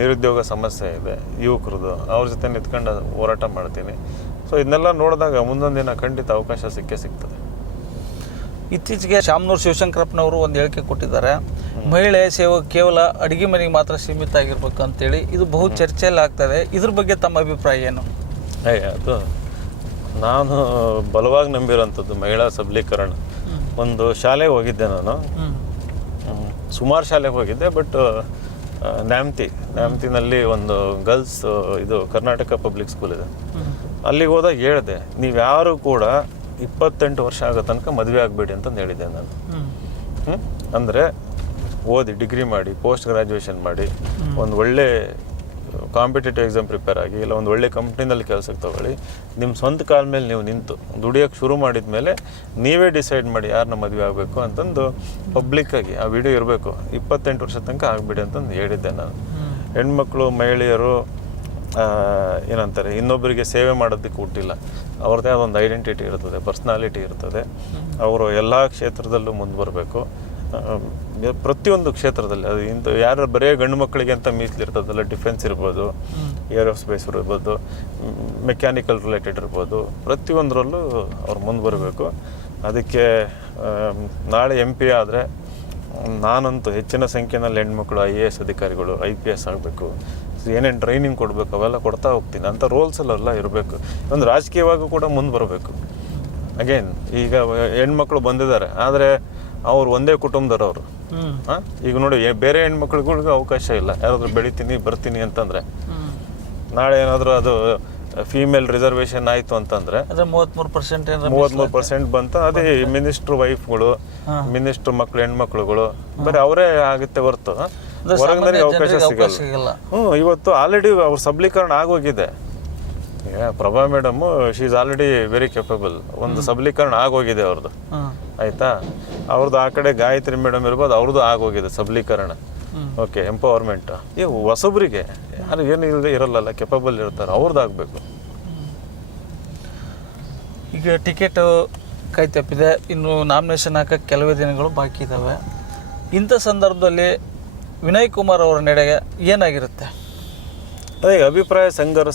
ನಿರುದ್ಯೋಗ ಸಮಸ್ಯೆ ಇದೆ ಯುವಕರದು, ಅವ್ರ ಜೊತೆ ನಿಂತ್ಕೊಂಡು ಹೋರಾಟ ಮಾಡ್ತೀನಿ. ಸೊ ಇದನ್ನೆಲ್ಲ ನೋಡಿದಾಗ ಮುಂದೊಂದಿನ ಖಂಡಿತ ಅವಕಾಶ ಸಿಗ್ತದೆ. ಇತ್ತೀಚೆಗೆ ಶಾಮನೂರು ಶಿವಶಂಕರಪ್ಪನವರು ಒಂದು ಹೇಳಿಕೆ ಕೊಟ್ಟಿದ್ದಾರೆ, ಮಹಿಳೆ ಸೇವೆ ಕೇವಲ ಅಡುಗೆ ಮನೆಗೆ ಮಾತ್ರ ಸೀಮಿತ ಆಗಿರ್ಬೇಕು ಅಂತೇಳಿ. ಇದು ಬಹು ಚರ್ಚೆಯಲ್ಲಿ ಆಗ್ತದೆ. ಇದ್ರ ಬಗ್ಗೆ ತಮ್ಮ ಅಭಿಪ್ರಾಯ ಏನು? ಅದು ನಾನು ಬಲವಾಗಿ ನಂಬಿರೋಂಥದ್ದು ಮಹಿಳಾ ಸಬಲೀಕರಣ. ಒಂದು ಶಾಲೆಗೆ ಹೋಗಿದ್ದೆ ನಾನು, ಸುಮಾರು ಶಾಲೆಗೆ ಹೋಗಿದ್ದೆ. ಬಟ್ ನ್ಯಾಮ್ತಿನಲ್ಲಿ ಒಂದು ಗರ್ಲ್ಸ್ ಇದು ಕರ್ನಾಟಕ ಪಬ್ಲಿಕ್ ಸ್ಕೂಲ್ ಇದೆ, ಅಲ್ಲಿಗೆ ಹೋದಾಗ ಹೇಳಿದೆ, ನೀವ್ಯಾರು ಕೂಡ 28 ವರ್ಷ ಆಗೋ ತನಕ ಮದುವೆ ಆಗಬೇಡಿ ಅಂತಂದು ಹೇಳಿದ್ದೆ ನಾನು. ಅಂದರೆ ಓದಿ ಡಿಗ್ರಿ ಮಾಡಿ ಪೋಸ್ಟ್ ಗ್ರ್ಯಾಜುಯೇಷನ್ ಮಾಡಿ ಒಂದು ಒಳ್ಳೆ ಕಾಂಪಿಟೇಟಿವ್ ಎಕ್ಸಾಮ್ ಪ್ರಿಪೇರ್ ಆಗಿ, ಇಲ್ಲ ಒಂದು ಒಳ್ಳೆ ಕಂಪ್ನಿನಲ್ಲಿ ಕೆಲಸಕ್ಕೆ ತಗೊಳ್ಳಿ, ನಿಮ್ಮ ಸ್ವಂತ ಕಾಲ ಮೇಲೆ ನೀವು ನಿಂತು ದುಡಿಯೋಕ್ಕೆ ಶುರು ಮಾಡಿದ ಮೇಲೆ ನೀವೇ ಡಿಸೈಡ್ ಮಾಡಿ ಯಾರನ್ನ ಮದುವೆ ಆಗಬೇಕು ಅಂತಂದು ಪಬ್ಲಿಕ್ಕಾಗಿ ಆ ವಿಡಿಯೋ ಇರಬೇಕು. 28 ವರ್ಷ ತನಕ ಆಗಬೇಡಿ ಅಂತಂದು ಹೇಳಿದ್ದೆ ನಾನು. ಹೆಣ್ಮಕ್ಳು ಮಹಿಳೆಯರು ಏನಂತಾರೆ, ಇನ್ನೊಬ್ಬರಿಗೆ ಸೇವೆ ಮಾಡೋದಕ್ಕೆ ಹುಟ್ಟಿಲ್ಲ, ಅವ್ರದ್ದೇ ಆದ ಒಂದು ಐಡೆಂಟಿಟಿ ಇರ್ತದೆ, ಪರ್ಸ್ನಾಲಿಟಿ ಇರ್ತದೆ. ಅವರು ಎಲ್ಲ ಕ್ಷೇತ್ರದಲ್ಲೂ ಮುಂದೆ ಬರಬೇಕು, ಪ್ರತಿಯೊಂದು ಕ್ಷೇತ್ರದಲ್ಲಿ. ಅದು ಇಂಥ ಯಾರು ಬರೀ ಗಂಡು ಮಕ್ಕಳಿಗೆ ಅಂತ ಮೀಸಲಿರ್ತದಲ್ಲ, ಡಿಫೆನ್ಸ್ ಇರ್ಬೋದು, ಏರೋಸ್ಪೇಸ್ ಇರ್ಬೋದು, ಮೆಕ್ಯಾನಿಕಲ್ ರಿಲೇಟೆಡ್ ಇರ್ಬೋದು, ಪ್ರತಿಯೊಂದರಲ್ಲೂ ಅವ್ರು ಮುಂದೆ ಬರಬೇಕು. ಅದಕ್ಕೆ ನಾಳೆ MP ಆದರೆ ನಾನಂತೂ ಹೆಚ್ಚಿನ ಸಂಖ್ಯೆಯಲ್ಲಿ ಹೆಣ್ಮಕ್ಳು IAS ಅಧಿಕಾರಿಗಳು, IPS ಆಗಬೇಕು, ಏನೇನು ಟ್ರೈನಿಂಗ್ ಕೊಡಬೇಕು ಅವೆಲ್ಲ ಕೊಡ್ತಾ ಹೋಗ್ತೀನಿ. ಅಂಥ ರೋಲ್ಸಲ್ಲೆಲ್ಲ ಇರಬೇಕು. ಒಂದು ರಾಜಕೀಯವಾಗೂ ಕೂಡ ಮುಂದೆ ಬರಬೇಕು. ಅಗೇನ್ ಈಗ ಹೆಣ್ಮಕ್ಳು ಬಂದಿದ್ದಾರೆ, ಆದರೆ ಅವ್ರು ಒಂದೇ ಕುಟುಂಬದವ್ರು. ಈಗ ನೋಡಿ, ಬೇರೆ ಹೆಣ್ಮಕ್ಳುಗಳಿಗೂ ಅವಕಾಶ ಇಲ್ಲ. ಯಾರಾದ್ರೂ ಬೆಳಿತೀನಿ ಬರ್ತೀನಿ ಅಂತಂದರೆ, ನಾಳೆ ಏನಾದರೂ ಅದು ಫೀಮೇಲ್ ರಿಸರ್ವೇಷನ್ ಆಯಿತು ಅಂತಂದರೆ 33% ಬಂತು, ಅದೇ ಮಿನಿಸ್ಟ್ರ್ ವೈಫ್ಗಳು, ಮಿನಿಸ್ಟ್ರ್ ಮಕ್ಳು ಹೆಣ್ಮಕ್ಳುಗಳು ಬರೀ ಅವರೇ ಆಗುತ್ತೆ ಹೊರತು ಹೊರಗಡೆ ಅವಕಾಶ ಸಿಗಲ್ಲ. ಇವತ್ತು ಆಲ್ರೆಡಿ ಅವ್ರ ಸಬಲೀಕರಣ ಆಗೋಗಿದೆ. Prabha madam she is already very capable. ಒಂದು ಸಬಲೀಕರಣ ಆಗೋಗಿದೆ ಅವ್ರದ್ದು, ಆಯ್ತಾ. ಅವ್ರದ್ದು ಆ ಕಡೆ ಗಾಯತ್ರಿ ಮೇಡಮ್ ಇರ್ಬೋದು, ಅವ್ರದ್ದು ಆಗೋಗಿದೆ ಸಬಲೀಕರಣ. Okay, empowerment. ಈ ಹೊಸಬ್ರಿಗೆ ಯಾರು ಏನು ಇರಲ್ಲ, ಕೆಪಬಲ್ ಇರ್ತಾರೆ, ಅವ್ರದ್ದು ಆಗಬೇಕು. ಈಗ ಟಿಕೆಟ್ ಕೈ ತಪ್ಪಿದೆ, ಇನ್ನು ನಾಮಿನೇಷನ್ ಹಾಕಕ್ಕೆ ಕೆಲವೇ ದಿನಗಳು ಬಾಕಿ ಇದ್ದಾವೆ. ಇಂಥ ಸಂದರ್ಭದಲ್ಲಿ ವಿನಯ್ ಕುಮಾರ್ ಅವರ ನಡೆಗೆ ಏನಾಗಿರುತ್ತೆ? ಅದೇ ಅಭಿಪ್ರಾಯ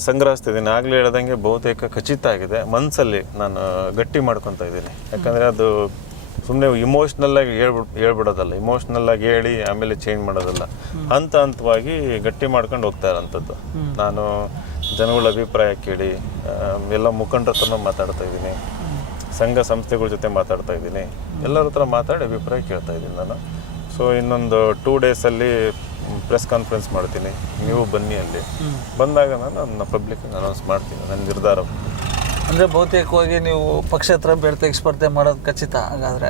ಸಂಗ್ರಹಿಸ್ತಿದ್ದೀನಿ. ಆಗಲೇ ಹೇಳ್ದಂಗೆ ಬಹುತೇಕ ಖಚಿತ ಆಗಿದೆ. ಮನಸ್ಸಲ್ಲಿ ನಾನು ಗಟ್ಟಿ ಮಾಡ್ಕೊತಾ ಇದ್ದೀನಿ. ಯಾಕಂದರೆ ಅದು ಸುಮ್ಮನೆ ಇಮೋಷ್ನಲ್ಲಾಗಿ ಹೇಳ್ಬಿಡೋದಲ್ಲ, ಇಮೋಷ್ನಲ್ಲಾಗಿ ಹೇಳಿ ಆಮೇಲೆ ಚೇಂಜ್ ಮಾಡೋದಲ್ಲ, ಹಂತವಾಗಿ ಗಟ್ಟಿ ಮಾಡ್ಕೊಂಡು ಹೋಗ್ತಾ ಇರೋಂಥದ್ದು. ನಾನು ಜನಗಳ ಅಭಿಪ್ರಾಯ ಕೇಳಿ, ಎಲ್ಲ ಮುಖಂಡರ ಹತ್ರನೂ ಮಾತಾಡ್ತಾ ಇದ್ದೀನಿ, ಸಂಘ ಸಂಸ್ಥೆಗಳ ಜೊತೆ ಮಾತಾಡ್ತಾ ಇದ್ದೀನಿ, ಎಲ್ಲರ ಹತ್ರ ಮಾತಾಡಿ ಅಭಿಪ್ರಾಯ ಕೇಳ್ತಾ ಇದ್ದೀನಿ ನಾನು. ಸೊ ಇನ್ನೊಂದು 2 ಡೇಸಲ್ಲಿ ಪ್ರೆಸ್ ಕಾನ್ಫರೆನ್ಸ್ ಮಾಡ್ತೀನಿ, ನೀವು ಬನ್ನಿ. ಅಲ್ಲಿ ಬಂದಾಗ ನಾನು ನನ್ನ ಪಬ್ಲಿಕ್ ಅನೌನ್ಸ್ ಮಾಡ್ತೀನಿ ನನ್ನ ನಿರ್ಧಾರ. ಅಂದರೆ ಬಹುತೇಕವಾಗಿ ನೀವು ಪಕ್ಷೇತರ ಅಭ್ಯರ್ಥಿಗೆ ಸ್ಪರ್ಧೆ ಮಾಡೋದು ಖಚಿತ ಹಾಗಾದರೆ?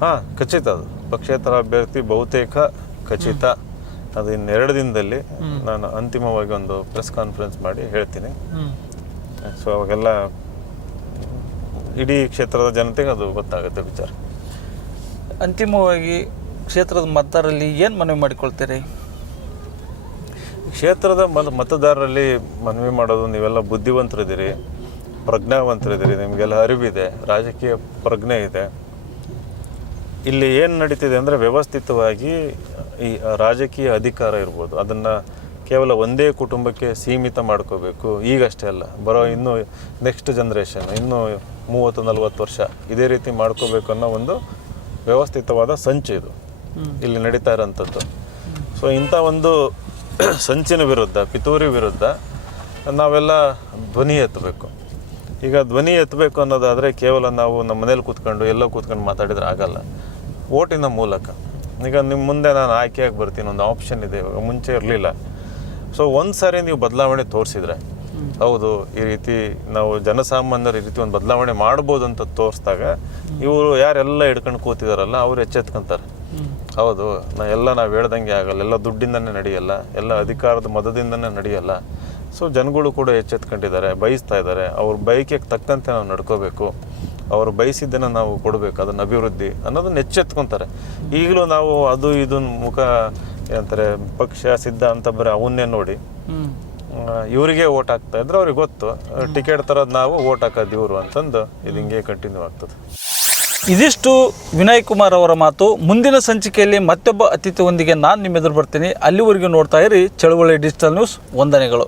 ಹಾಂ, ಖಚಿತ. ಅದು ಪಕ್ಷೇತರ ಅಭ್ಯರ್ಥಿ ಬಹುತೇಕ ಖಚಿತ. ಅದು ಇನ್ನು 2 ದಿನದಲ್ಲಿ ನಾನು ಅಂತಿಮವಾಗಿ ಒಂದು ಪ್ರೆಸ್ ಕಾನ್ಫರೆನ್ಸ್ ಮಾಡಿ ಹೇಳ್ತೀನಿ. ಸೊ ಅವಾಗೆಲ್ಲ ಇಡೀ ಕ್ಷೇತ್ರದ ಜನತೆಗೆ ಅದು ಗೊತ್ತಾಗುತ್ತೆ ವಿಚಾರ. ಅಂತಿಮವಾಗಿ ಕ್ಷೇತ್ರದ ಮತದಾರರಲ್ಲಿ ಏನು ಮನವಿ ಮಾಡಿಕೊಳ್ತೀರಿ? ಕ್ಷೇತ್ರದ ಮತದಾರರಲ್ಲಿ ಮನವಿ ಮಾಡೋದು, ನೀವೆಲ್ಲ ಬುದ್ಧಿವಂತರಿದ್ದೀರಿ, ಪ್ರಜ್ಞಾವಂತರಿದ್ದೀರಿ, ನಿಮಗೆಲ್ಲ ಅರಿವಿದೆ, ರಾಜಕೀಯ ಪ್ರಜ್ಞೆ ಇದೆ. ಇಲ್ಲಿ ಏನು ನಡೀತಿದೆ ಅಂದರೆ ವ್ಯವಸ್ಥಿತವಾಗಿ ಈ ರಾಜಕೀಯ ಅಧಿಕಾರ ಇರ್ಬೋದು, ಅದನ್ನು ಕೇವಲ ಒಂದೇ ಕುಟುಂಬಕ್ಕೆ ಸೀಮಿತ ಮಾಡ್ಕೋಬೇಕು. ಈಗಷ್ಟೇ ಅಲ್ಲ, ಬರೋ ಇನ್ನೂ ನೆಕ್ಸ್ಟ್ ಜನ್ರೇಷನ್ ಇನ್ನೂ 30-40 ವರ್ಷ ಇದೇ ರೀತಿ ಮಾಡ್ಕೋಬೇಕು ಅನ್ನೋ ಒಂದು ವ್ಯವಸ್ಥಿತವಾದ ಸಂಚು ಇದು ಇಲ್ಲಿ ನಡೀತಾ ಇರೋಂಥದ್ದು. ಸೊ ಇಂಥ ಒಂದು ಸಂಚಿನ ವಿರುದ್ಧ, ಪಿತೂರಿ ವಿರುದ್ಧ ನಾವೆಲ್ಲ ಧ್ವನಿ ಎತ್ತಬೇಕು. ಈಗ ಧ್ವನಿ ಎತ್ತಬೇಕು ಅನ್ನೋದಾದರೆ ಕೇವಲ ನಾವು ನಮ್ಮ ಮನೇಲಿ ಕೂತ್ಕೊಂಡು ಎಲ್ಲೋ ಕೂತ್ಕೊಂಡು ಮಾತಾಡಿದ್ರೆ ಆಗಲ್ಲ. ಓಟಿನ ಮೂಲಕ. ಈಗ ನಿಮ್ಮ ಮುಂದೆ ನಾನು ಆಯ್ಕೆಯಾಗಿ ಬರ್ತೀನಿ, ಒಂದು ಆಪ್ಷನ್ ಇದೆ, ಮುಂಚೆ ಇರಲಿಲ್ಲ. ಸೊ ಒಂದು ಸಾರಿ ನೀವು ಬದಲಾವಣೆ ತೋರಿಸಿದ್ರೆ, ಹೌದು ಈ ರೀತಿ ನಾವು ಜನಸಾಮಾನ್ಯರು ಈ ರೀತಿ ಒಂದು ಬದಲಾವಣೆ ಮಾಡ್ಬೋದು ಅಂತ ತೋರಿಸಿದಾಗ ಇವರು ಯಾರೆಲ್ಲ ಹಿಡ್ಕೊಂಡು ಕೂತಿದಾರಲ್ಲ ಅವ್ರು ಎಚ್ಚೆತ್ಕೊಂತಾರೆ. ಹೌದು, ನಾವು ಹೇಳ್ದಂಗೆ ಆಗಲ್ಲ, ಎಲ್ಲ ದುಡ್ಡಿಂದನೇ ನಡೆಯಲ್ಲ, ಎಲ್ಲ ಅಧಿಕಾರದ ಮದದಿಂದನೇ ನಡೆಯಲ್ಲ. ಸೊ ಜನಗಳು ಕೂಡ ಎಚ್ಚೆತ್ಕೊಂಡಿದ್ದಾರೆ, ಬಯಸ್ತಾ ಇದ್ದಾರೆ. ಅವ್ರ ಬಯಕೆಗೆ ತಕ್ಕಂತೆ ನಾವು ನಡ್ಕೋಬೇಕು, ಅವರು ಬಯಸಿದ್ದನ್ನು ನಾವು ಕೊಡಬೇಕು, ಅದನ್ನು ಅಭಿವೃದ್ಧಿ ಅನ್ನೋದನ್ನ ಎಚ್ಚೆತ್ಕೊತಾರೆ. ಈಗಲೂ ನಾವು ಅದು ಇದನ್ನ ಮುಖ ಏನಂತಾರೆ ಪಕ್ಷ ಸಿದ್ಧಾಂತ ಬರೀ ಅವನ್ನೇ ನೋಡಿ ಇವರಿಗೆ ಓಟ್ ಹಾಕ್ತಾ ಇದ್ರೆ ಅವ್ರಿಗೆ ಗೊತ್ತು, ಟಿಕೆಟ್ ತರೋದು ನಾವು, ಓಟ್ ಹಾಕೋದು ಇವರು ಅಂತಂದು ಇದು ಹಿಂಗೆ ಕಂಟಿನ್ಯೂ ಆಗ್ತದೆ. ಇದಿಷ್ಟು ವಿನಯ್ ಕುಮಾರ್ ಅವರ ಮಾತು. ಮುಂದಿನ ಸಂಚಿಕೆಯಲ್ಲಿ ಮತ್ತೊಬ್ಬ ಅತಿಥಿಯೊಂದಿಗೆ ನಾನು ನಿಮ್ಮ ಎದುರು ಬರ್ತೀನಿ. ಅಲ್ಲಿವರೆಗೂ ನೋಡ್ತಾ ಇರಿ ಚಳುವಳಿ ಡಿಜಿಟಲ್ ನ್ಯೂಸ್. ವಂದನೆಗಳು.